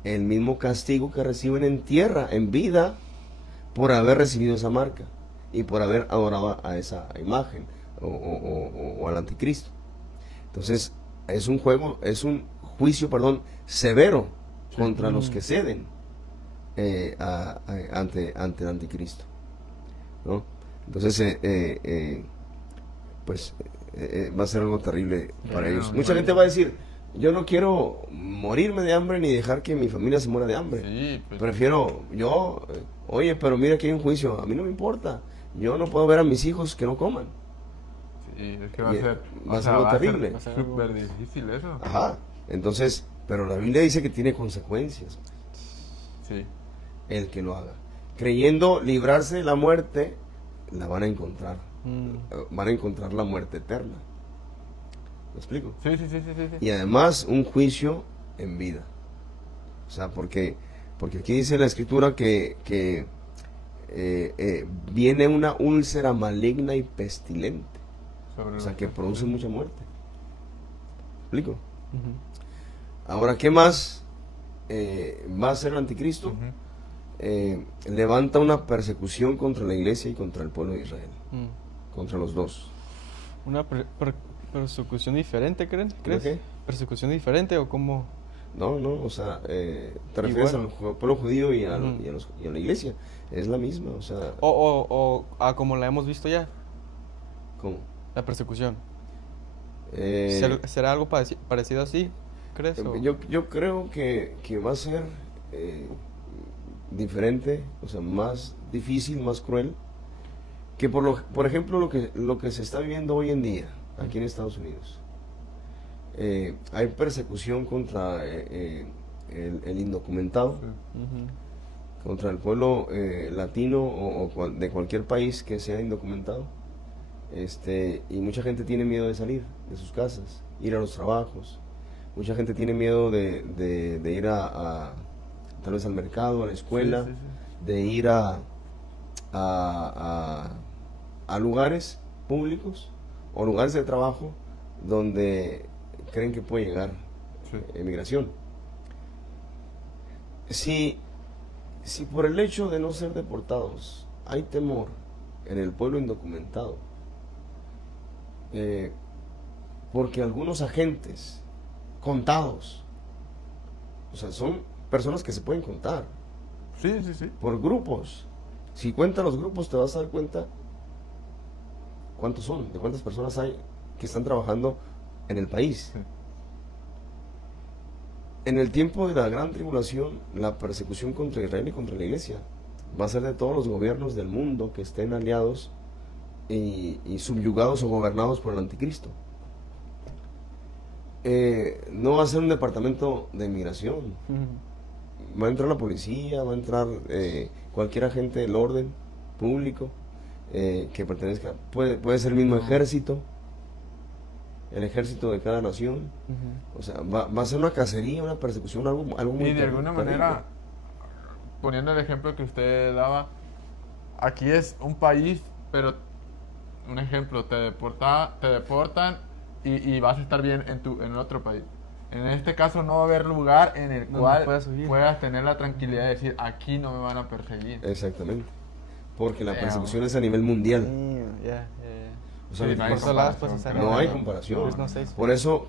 el mismo castigo que reciben en tierra, en vida, por haber recibido esa marca y por haber adorado a esa imagen o al anticristo. Entonces, es un juicio, severo contra los que ceden ante el anticristo, ¿no? Entonces, va a ser algo terrible para ellos. Mucha gente va a decir, yo no quiero morirme de hambre ni dejar que mi familia se muera de hambre. Sí, pues, Prefiero, oye, pero mira que hay un juicio, a mí no me importa. Yo no puedo ver a mis hijos que no coman. sí, es que va a ser algo terrible. Va a ser súper difícil eso. Ajá. Entonces, pero la Biblia dice que tiene consecuencias Sí. el que lo haga. Creyendo librarse de la muerte, la van a encontrar. Van a encontrar la muerte eterna. ¿Me explico? Sí. Y además un juicio en vida. O sea, porque aquí dice la escritura que viene una úlcera maligna y pestilente. O sea, que produce mucha muerte. ¿Me explico? Ahora, ¿qué más va a hacer el anticristo? Levanta una persecución contra la iglesia y contra el pueblo de Israel. Contra los dos. ¿Una persecución diferente, crees? ¿Qué? ¿Persecución diferente o cómo? No, o sea, te refieres al pueblo judío y a la iglesia. Es la misma, o sea... O como la hemos visto ya, ¿Cómo? la persecución. ¿Será algo parecido así, crees? Yo creo que va a ser diferente, o sea, más difícil, más cruel, que por ejemplo lo que se está viviendo hoy en día aquí en Estados Unidos. Hay persecución contra el indocumentado, contra el pueblo latino o de cualquier país que sea indocumentado. Y mucha gente tiene miedo de salir de sus casas, ir a los trabajos. Mucha gente tiene miedo de ir tal vez al mercado, a la escuela, de ir a lugares públicos o lugares de trabajo donde creen que puede llegar emigración. Si por el hecho de no ser deportados hay temor en el pueblo indocumentado, porque algunos agentes contados, o sea, son personas que se pueden contar por grupos. Si cuentas los grupos te vas a dar cuenta cuántos son, de cuántas personas hay que están trabajando en el país. En el tiempo de la gran tribulación, la persecución contra Israel y contra la iglesia va a ser de todos los gobiernos del mundo que estén aliados y subyugados o gobernados por el anticristo. No va a ser un departamento de inmigración. Va a entrar la policía, va a entrar cualquier agente del orden público, que pertenezca, puede ser el mismo ejército, el ejército de cada nación. O sea, va a ser una cacería, una persecución, algo muy Y de alguna terrible. manera, poniendo el ejemplo que usted daba, aquí es un país, pero un ejemplo, te deportan y vas a estar bien en otro país. En este caso no va a haber lugar en el Donde cual puedas huir. puedas tener la tranquilidad de decir, aquí no me van a perseguir. Exactamente. Porque la Damn. persecución es a nivel mundial. O sea, Sí, no hay Por todos lados puedes comparación, hacer no hay algo. comparación. Pues no sé. Por eso,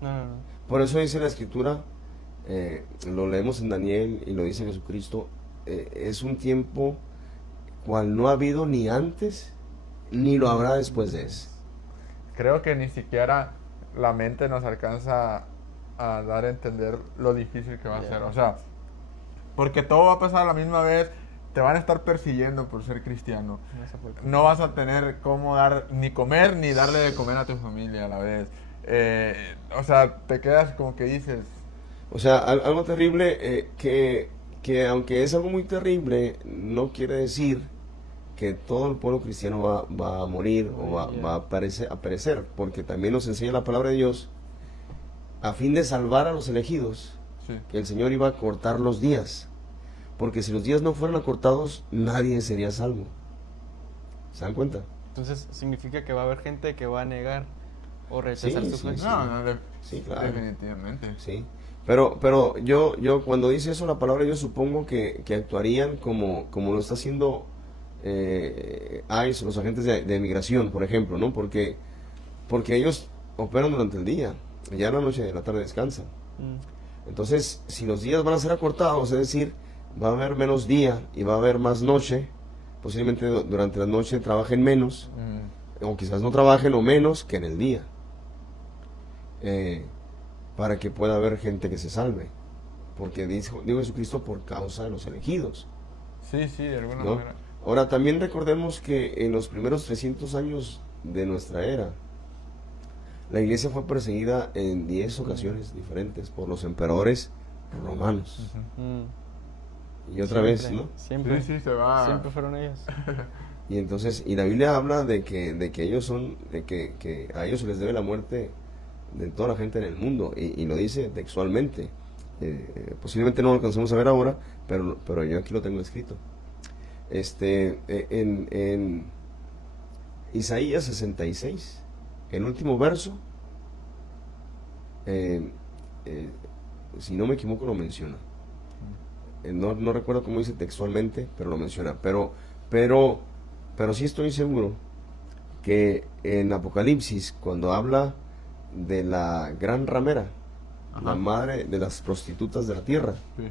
No. por eso dice la Escritura, lo leemos en Daniel y lo dice Jesucristo, es un tiempo cual no ha habido ni antes ni lo habrá después de ese. Creo que ni siquiera la mente nos alcanza a dar a entender lo difícil que va a Yeah. ser. O sea, porque todo va a pasar a la misma vez, te van a estar persiguiendo por ser cristiano. No sé por qué. No vas a tener cómo dar ni comer ni darle de comer a tu familia a la vez. O sea, te quedas como que dices, O sea, algo terrible, que aunque es algo muy terrible, no quiere decir que todo el pueblo cristiano va a morir o va a perecer, porque también nos enseña la palabra de Dios, a fin de salvar a los elegidos, sí, que el Señor iba a cortar los días, porque si los días no fueran acortados, nadie sería salvo. ¿Se dan cuenta? Entonces significa que va a haber gente que va a negar o rechazar Sí, su sí, fe. sí. no, Sí, claro. definitivamente. Sí, pero yo cuando dice eso la palabra, yo supongo que actuarían como lo está haciendo ICE, los agentes de migración, por ejemplo, ¿no? Porque ellos operan durante el día, ya en la noche y en la tarde descansan. Entonces, si los días van a ser acortados, es decir, va a haber menos día y va a haber más noche, posiblemente durante la noche trabajen menos, o quizás no trabajen o menos que en el día. Para que pueda haber gente que se salve, porque dijo Jesucristo, por causa de los elegidos, Sí, sí, de alguna ¿no? manera. Ahora también recordemos que en los primeros 300 años de nuestra era, la iglesia fue perseguida en 10 ocasiones diferentes por los emperadores romanos. Y otra vez, ¿no? Siempre. Sí, sí, se va. Siempre fueron ellos. Y entonces, y la Biblia habla de que ellos son, que a ellos se les debe la muerte de toda la gente en el mundo, y lo dice textualmente. Posiblemente no lo alcancemos a ver ahora, pero yo aquí lo tengo escrito. En Isaías 66, el último verso, si no me equivoco lo menciona. No recuerdo cómo dice textualmente, pero lo menciona. Pero sí estoy seguro que en Apocalipsis, cuando habla de la gran ramera, Ajá. la madre de las prostitutas de la tierra, Sí.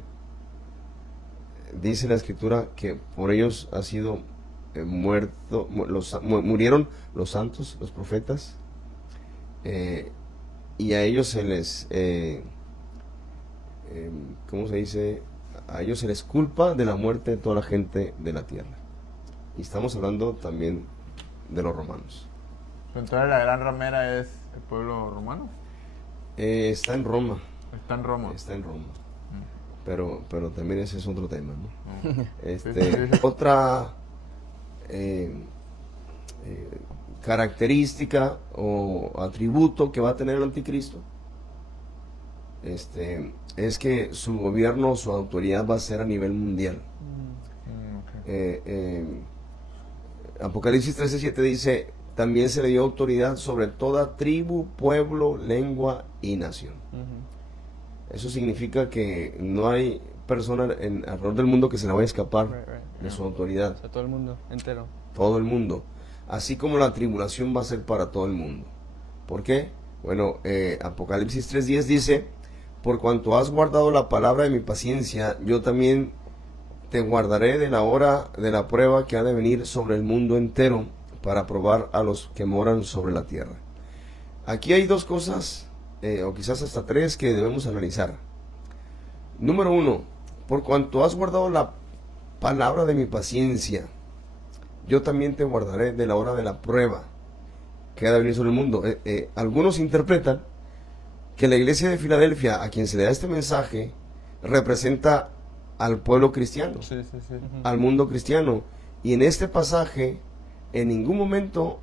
dice la Escritura que por ellos ha sido murieron los santos, los profetas, y a ellos se les, ¿cómo se dice? A ellos se les culpa de la muerte de toda la gente de la tierra. Y estamos hablando también de los romanos. Entonces la gran ramera es el pueblo romano. Está en Roma. Está en Roma. Está en Roma. Pero también ese es otro tema, ¿no? Sí, sí. Otra característica o atributo que va a tener el anticristo es que su gobierno, su autoridad va a ser a nivel mundial. Ok. Apocalipsis 13:7 dice: también se le dio autoridad sobre toda tribu, pueblo, lengua y nación. Eso significa que no hay persona alrededor del mundo que se le vaya a escapar de su autoridad. O sea, todo el mundo entero. Todo el mundo. Así como la tribulación va a ser para todo el mundo. ¿Por qué? Bueno, Apocalipsis 3:10 dice: por cuanto has guardado la palabra de mi paciencia, yo también te guardaré de la hora de la prueba que ha de venir sobre el mundo entero, para probar a los que moran sobre la tierra. Aquí hay dos cosas, o quizás hasta tres, que debemos analizar. Número uno: por cuanto has guardado la palabra de mi paciencia, yo también te guardaré de la hora de la prueba que ha de venir sobre el mundo. Algunos interpretan que la iglesia de Filadelfia, a quien se le da este mensaje, representa al pueblo cristiano, Sí, sí, sí. al mundo cristiano. Y en este pasaje en ningún momento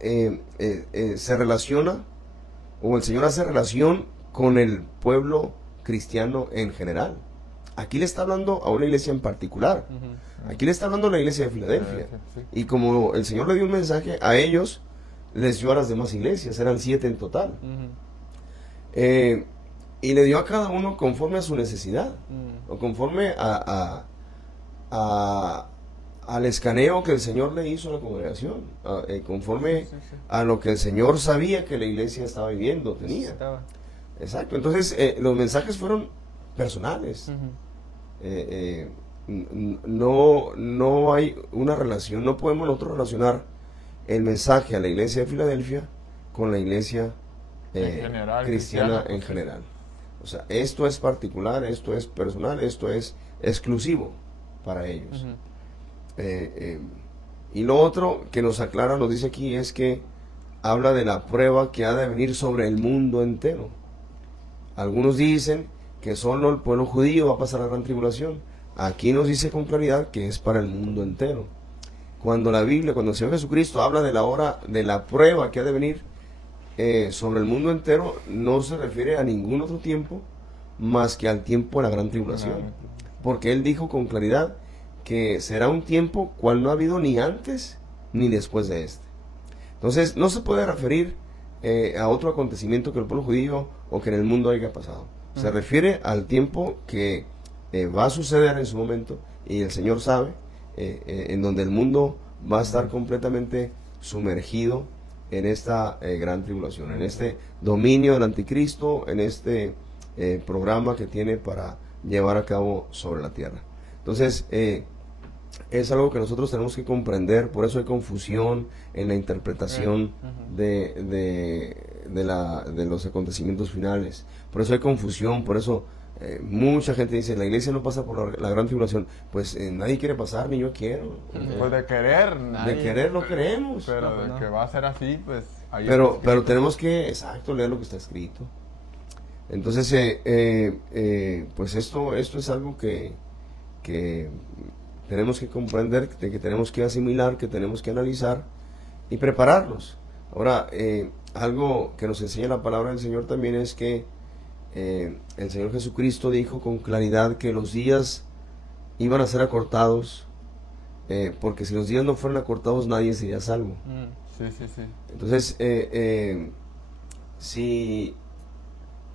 se relaciona, o el Señor hace relación con el pueblo cristiano en general. Aquí le está hablando a una iglesia en particular. Aquí le está hablando a la iglesia de Filadelfia. Y como el Señor le dio un mensaje a ellos, les dio a las demás iglesias, eran 7 en total. Y le dio a cada uno conforme a su necesidad, o conforme al escaneo que el Señor le hizo a la congregación, conforme a lo que el Señor sabía que la iglesia estaba viviendo, tenía. Exacto, entonces los mensajes fueron personales. No hay una relación, no podemos nosotros relacionar el mensaje a la iglesia de Filadelfia con la iglesia cristiana en general. O sea, esto es particular, esto es personal, esto es exclusivo para ellos. Y lo otro que nos aclara, nos dice aquí, es que habla de la prueba que ha de venir sobre el mundo entero. Algunos dicen que solo el pueblo judío va a pasar la gran tribulación. Aquí nos dice con claridad que es para el mundo entero. Cuando la Biblia, cuando el Señor Jesucristo habla de la hora, de la prueba que ha de venir sobre el mundo entero, no se refiere a ningún otro tiempo más que al tiempo de la gran tribulación. Porque Él dijo con claridad que será un tiempo cual no ha habido ni antes ni después de este. Entonces no se puede referir a otro acontecimiento que el pueblo judío o que en el mundo haya pasado. Se refiere al tiempo que va a suceder en su momento, y el Señor sabe, en donde el mundo va a estar completamente sumergido en esta gran tribulación, en este dominio del anticristo, en este programa que tiene para llevar a cabo sobre la tierra. Entonces, es algo que nosotros tenemos que comprender, por eso hay confusión en la interpretación de los acontecimientos finales, por eso hay confusión, por eso mucha gente dice, la iglesia no pasa por la gran tribulación. Pues nadie quiere pasar, ni yo quiero. Pues de querer, de querer lo queremos. Pero de que va a ser así, pues... Pero tenemos que, exacto, leer lo que está escrito. Entonces, pues esto es algo que tenemos que comprender, que tenemos que asimilar, que tenemos que analizar y prepararnos. Ahora, algo que nos enseña la palabra del Señor también es que el Señor Jesucristo dijo con claridad que los días iban a ser acortados, porque si los días no fueran acortados nadie sería salvo. Entonces, si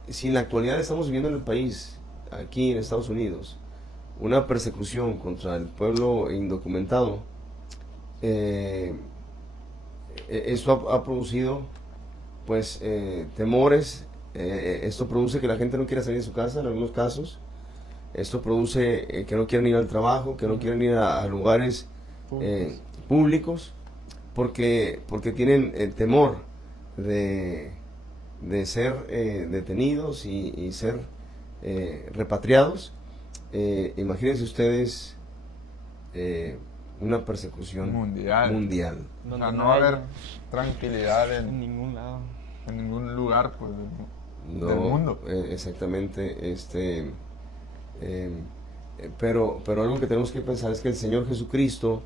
en la actualidad estamos viviendo en el país, aquí en Estados Unidos, una persecución contra el pueblo indocumentado, esto ha producido pues temores. Esto produce que la gente no quiera salir de su casa en algunos casos. Esto produce que no quieran ir al trabajo, que no quieran ir a lugares públicos, porque tienen temor de ser detenidos y ser repatriados. Imagínense ustedes una persecución mundial. O sea, no va a haber tranquilidad en ningún lado, en ningún lugar, pues, del mundo. Exactamente. Pero algo que tenemos que pensar es que el Señor Jesucristo,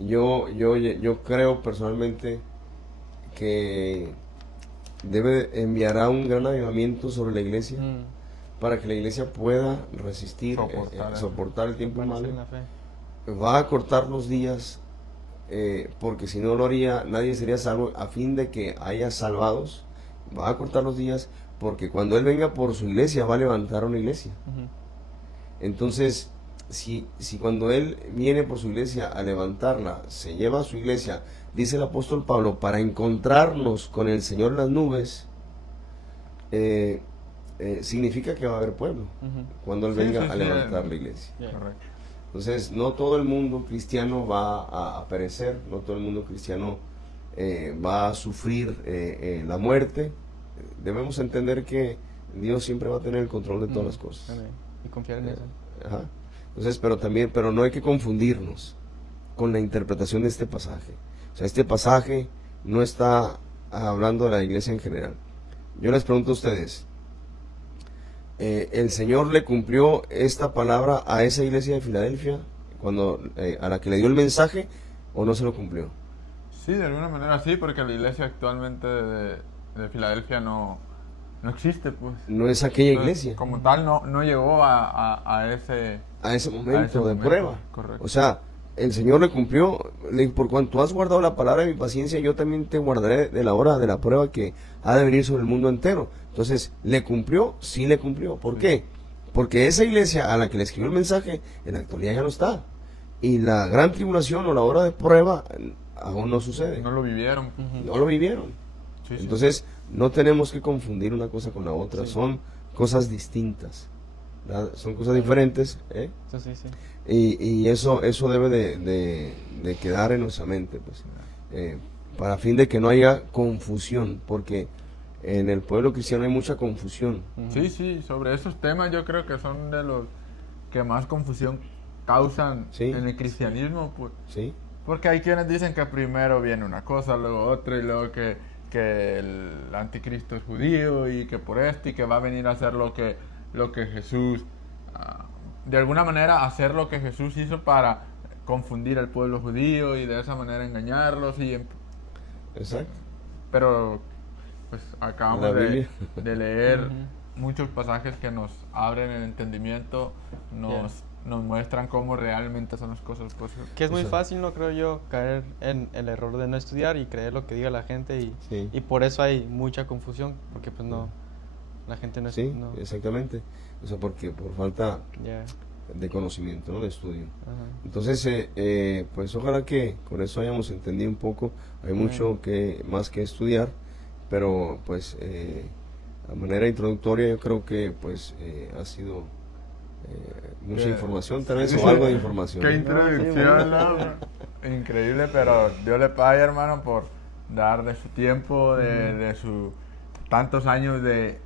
yo creo personalmente que enviará un gran avivamiento sobre la iglesia, para que la iglesia pueda resistir, soportar el tiempo malo. Va a cortar los días, porque si no lo haría, nadie sería salvo, a fin de que haya salvados. Va a cortar los días, porque cuando Él venga por su iglesia, va a levantar una iglesia. Entonces, si cuando Él viene por su iglesia a levantarla, se lleva a su iglesia, dice el apóstol Pablo, para encontrarnos con el Señor en las nubes, significa que va a haber pueblo cuando Él venga a levantar la iglesia. Correcto. Entonces, no todo el mundo cristiano va a perecer, no todo el mundo cristiano va a sufrir la muerte. Debemos entender que Dios siempre va a tener el control de todas las cosas. Y confiar en eso. Entonces, pero no hay que confundirnos con la interpretación de este pasaje. O sea, este pasaje no está hablando de la iglesia en general. Yo les pregunto a ustedes, ¿el Señor le cumplió esta palabra a esa iglesia de Filadelfia cuando a la que le dio el mensaje, ¿O no se lo cumplió? Sí, de alguna manera sí, porque la iglesia actualmente de Filadelfia no existe, pues. No es aquella Entonces, iglesia. como tal, no llegó a ese... A ese momento ese de momento, prueba. correcto. O sea, el Señor le cumplió. Le dijo, por cuanto has guardado la palabra de mi paciencia, yo también te guardaré de la hora de la prueba que ha de venir sobre el mundo entero. Entonces, ¿le cumplió? Sí le cumplió. ¿Por Sí. qué? Porque esa iglesia a la que le escribió el mensaje, en la actualidad ya no está. Y la gran tribulación o la hora de prueba aún no sucede. No lo vivieron. Ujú. No lo vivieron. Sí, sí. Entonces, no tenemos que confundir una cosa con la otra. Sí. Son cosas distintas. ¿Verdad? Son cosas diferentes. ¿Eh? Eso sí, sí. Y eso debe de quedar en nuestra mente, pues, para fin de que no haya confusión, porque en el pueblo cristiano hay mucha confusión. Ujú. Sí, sí, sobre esos temas yo creo que son de los que más confusión causan Sí. en el cristianismo, pues. ¿Sí? Porque hay quienes dicen que primero viene una cosa, luego otra, y luego que el anticristo es judío, y que por esto, y que va a venir a hacer lo que Jesús, de alguna manera hacer lo que Jesús hizo para confundir al pueblo judío y de esa manera engañarlos, Exacto. pero pues acabamos La Biblia. de leer Ujú. muchos pasajes que nos abren el entendimiento, nos muestran cómo realmente son las cosas, pues. Que es muy O sea, fácil, no creo yo, caer en el error de no estudiar y creer lo que diga la gente Sí. y por eso hay mucha confusión, porque pues no, la gente no es... Sí, no, exactamente. O sea, porque por falta ya, de conocimiento, ¿no? De estudio. ajá. Entonces, pues ojalá que con eso hayamos entendido un poco. Hay mucho que más que estudiar, pero pues a manera introductoria yo creo que pues ha sido mucha Que- información, tal vez, o algo de información. Qué ¿no? introducción, ¿no? Increíble, pero Dios le pague, hermano, por dar de su tiempo, de sus tantos años de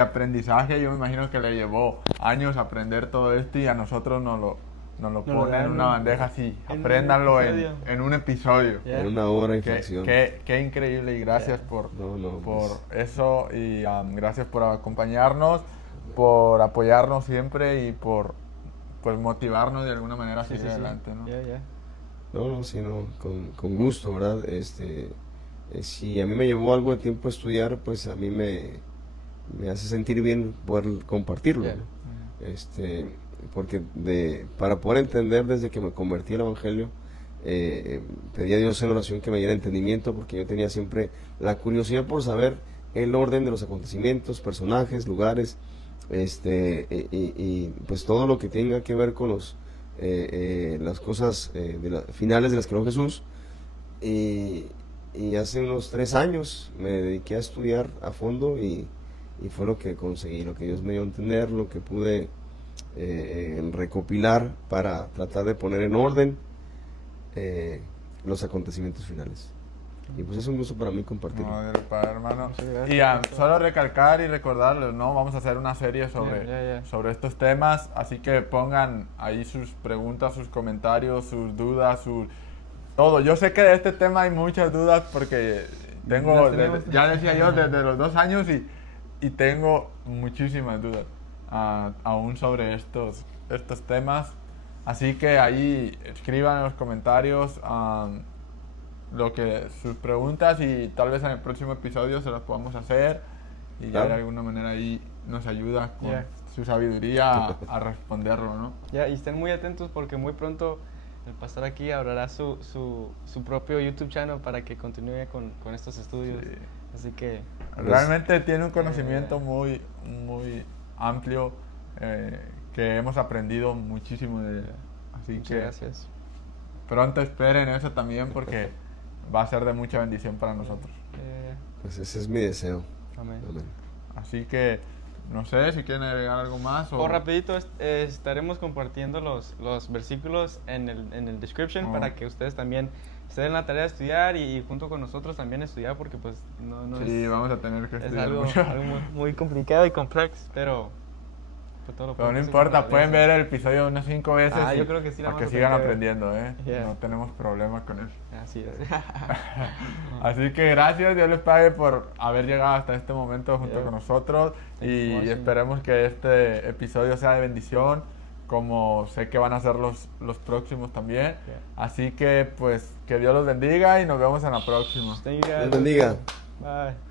aprendizaje. Yo me imagino que le llevó años aprender todo esto, y a nosotros nos lo lo pone en dan una bandeja así. en un Apréndanlo episodio. en un episodio. Ya. En una hora y Qué, fracción. qué increíble, y gracias por Pues, eso, y gracias por acompañarnos, por apoyarnos siempre, y por pues motivarnos de alguna manera a Sí, seguir sí, sí. adelante, ¿no? Ya. no, sino con gusto, ¿verdad? Si a mí me llevó algo de tiempo a estudiar, pues a mí me hace sentir bien poder compartirlo, Ya. ¿no? Porque para poder entender desde que me convertí al Evangelio, pedí a Dios en oración que me diera entendimiento, porque yo tenía siempre la curiosidad por saber el orden de los acontecimientos, personajes, lugares, y pues todo lo que tenga que ver con las cosas finales de las que creó Jesús. Y hace unos 3 años me dediqué a estudiar a fondo, y fue lo que conseguí, lo que Dios me dio a entender, lo que pude recopilar para tratar de poner en orden los acontecimientos finales. Y pues es un gusto para mí compartirlo. No, Dios le pague, hermano. Muchas gracias. Y solo recalcar y recordarles, ¿no? Vamos a hacer una serie Ya. sobre estos temas, así que pongan ahí sus preguntas, sus comentarios, sus dudas, todo. Yo sé que de este tema hay muchas dudas, porque tengo, Las tenemos. ya decía yo, desde los 2 años, y tengo muchísimas dudas aún sobre estos temas. Así que ahí escriban en los comentarios sus preguntas, y tal vez en el próximo episodio se las podamos hacer, y ya Claro. de alguna manera ahí nos ayuda con Ya. su sabiduría a responderlo, ¿no? Ya, y estén muy atentos porque muy pronto el pastor aquí abrirá su propio YouTube channel para que continúe con estos estudios. Sí. Así que, Realmente tiene un conocimiento muy, muy amplio, que hemos aprendido muchísimo de él. Así muchas que gracias. pronto esperen eso también, porque va a ser de mucha bendición para nosotros. Pues ese es mi deseo. Amén. Amén. Así que no sé si quieren agregar algo más. O rapidito, estaremos compartiendo los versículos en el description Oh. para que ustedes también se den la tarea de estudiar y junto con nosotros también estudiar, porque pues no Sí, es, vamos a tener que es estudiar algo, mucho. algo muy complicado y complejo, pero pues, todo lo Pero no podemos importa, hacer con pueden la ver gracia. el episodio unas 5 veces, Yo creo que sí la para que vamos a sigan tener que ver. aprendiendo, ¿eh? Yeah. No tenemos problema con eso. Así es. Así que gracias, Dios les pague por haber llegado hasta este momento junto Yeah. con nosotros, Thanks for y watching. esperemos que este episodio sea de bendición, como sé que van a ser los próximos también. Yeah. Así que pues que Dios los bendiga y nos vemos en la próxima. Thank you guys. Dios bendiga. Bye.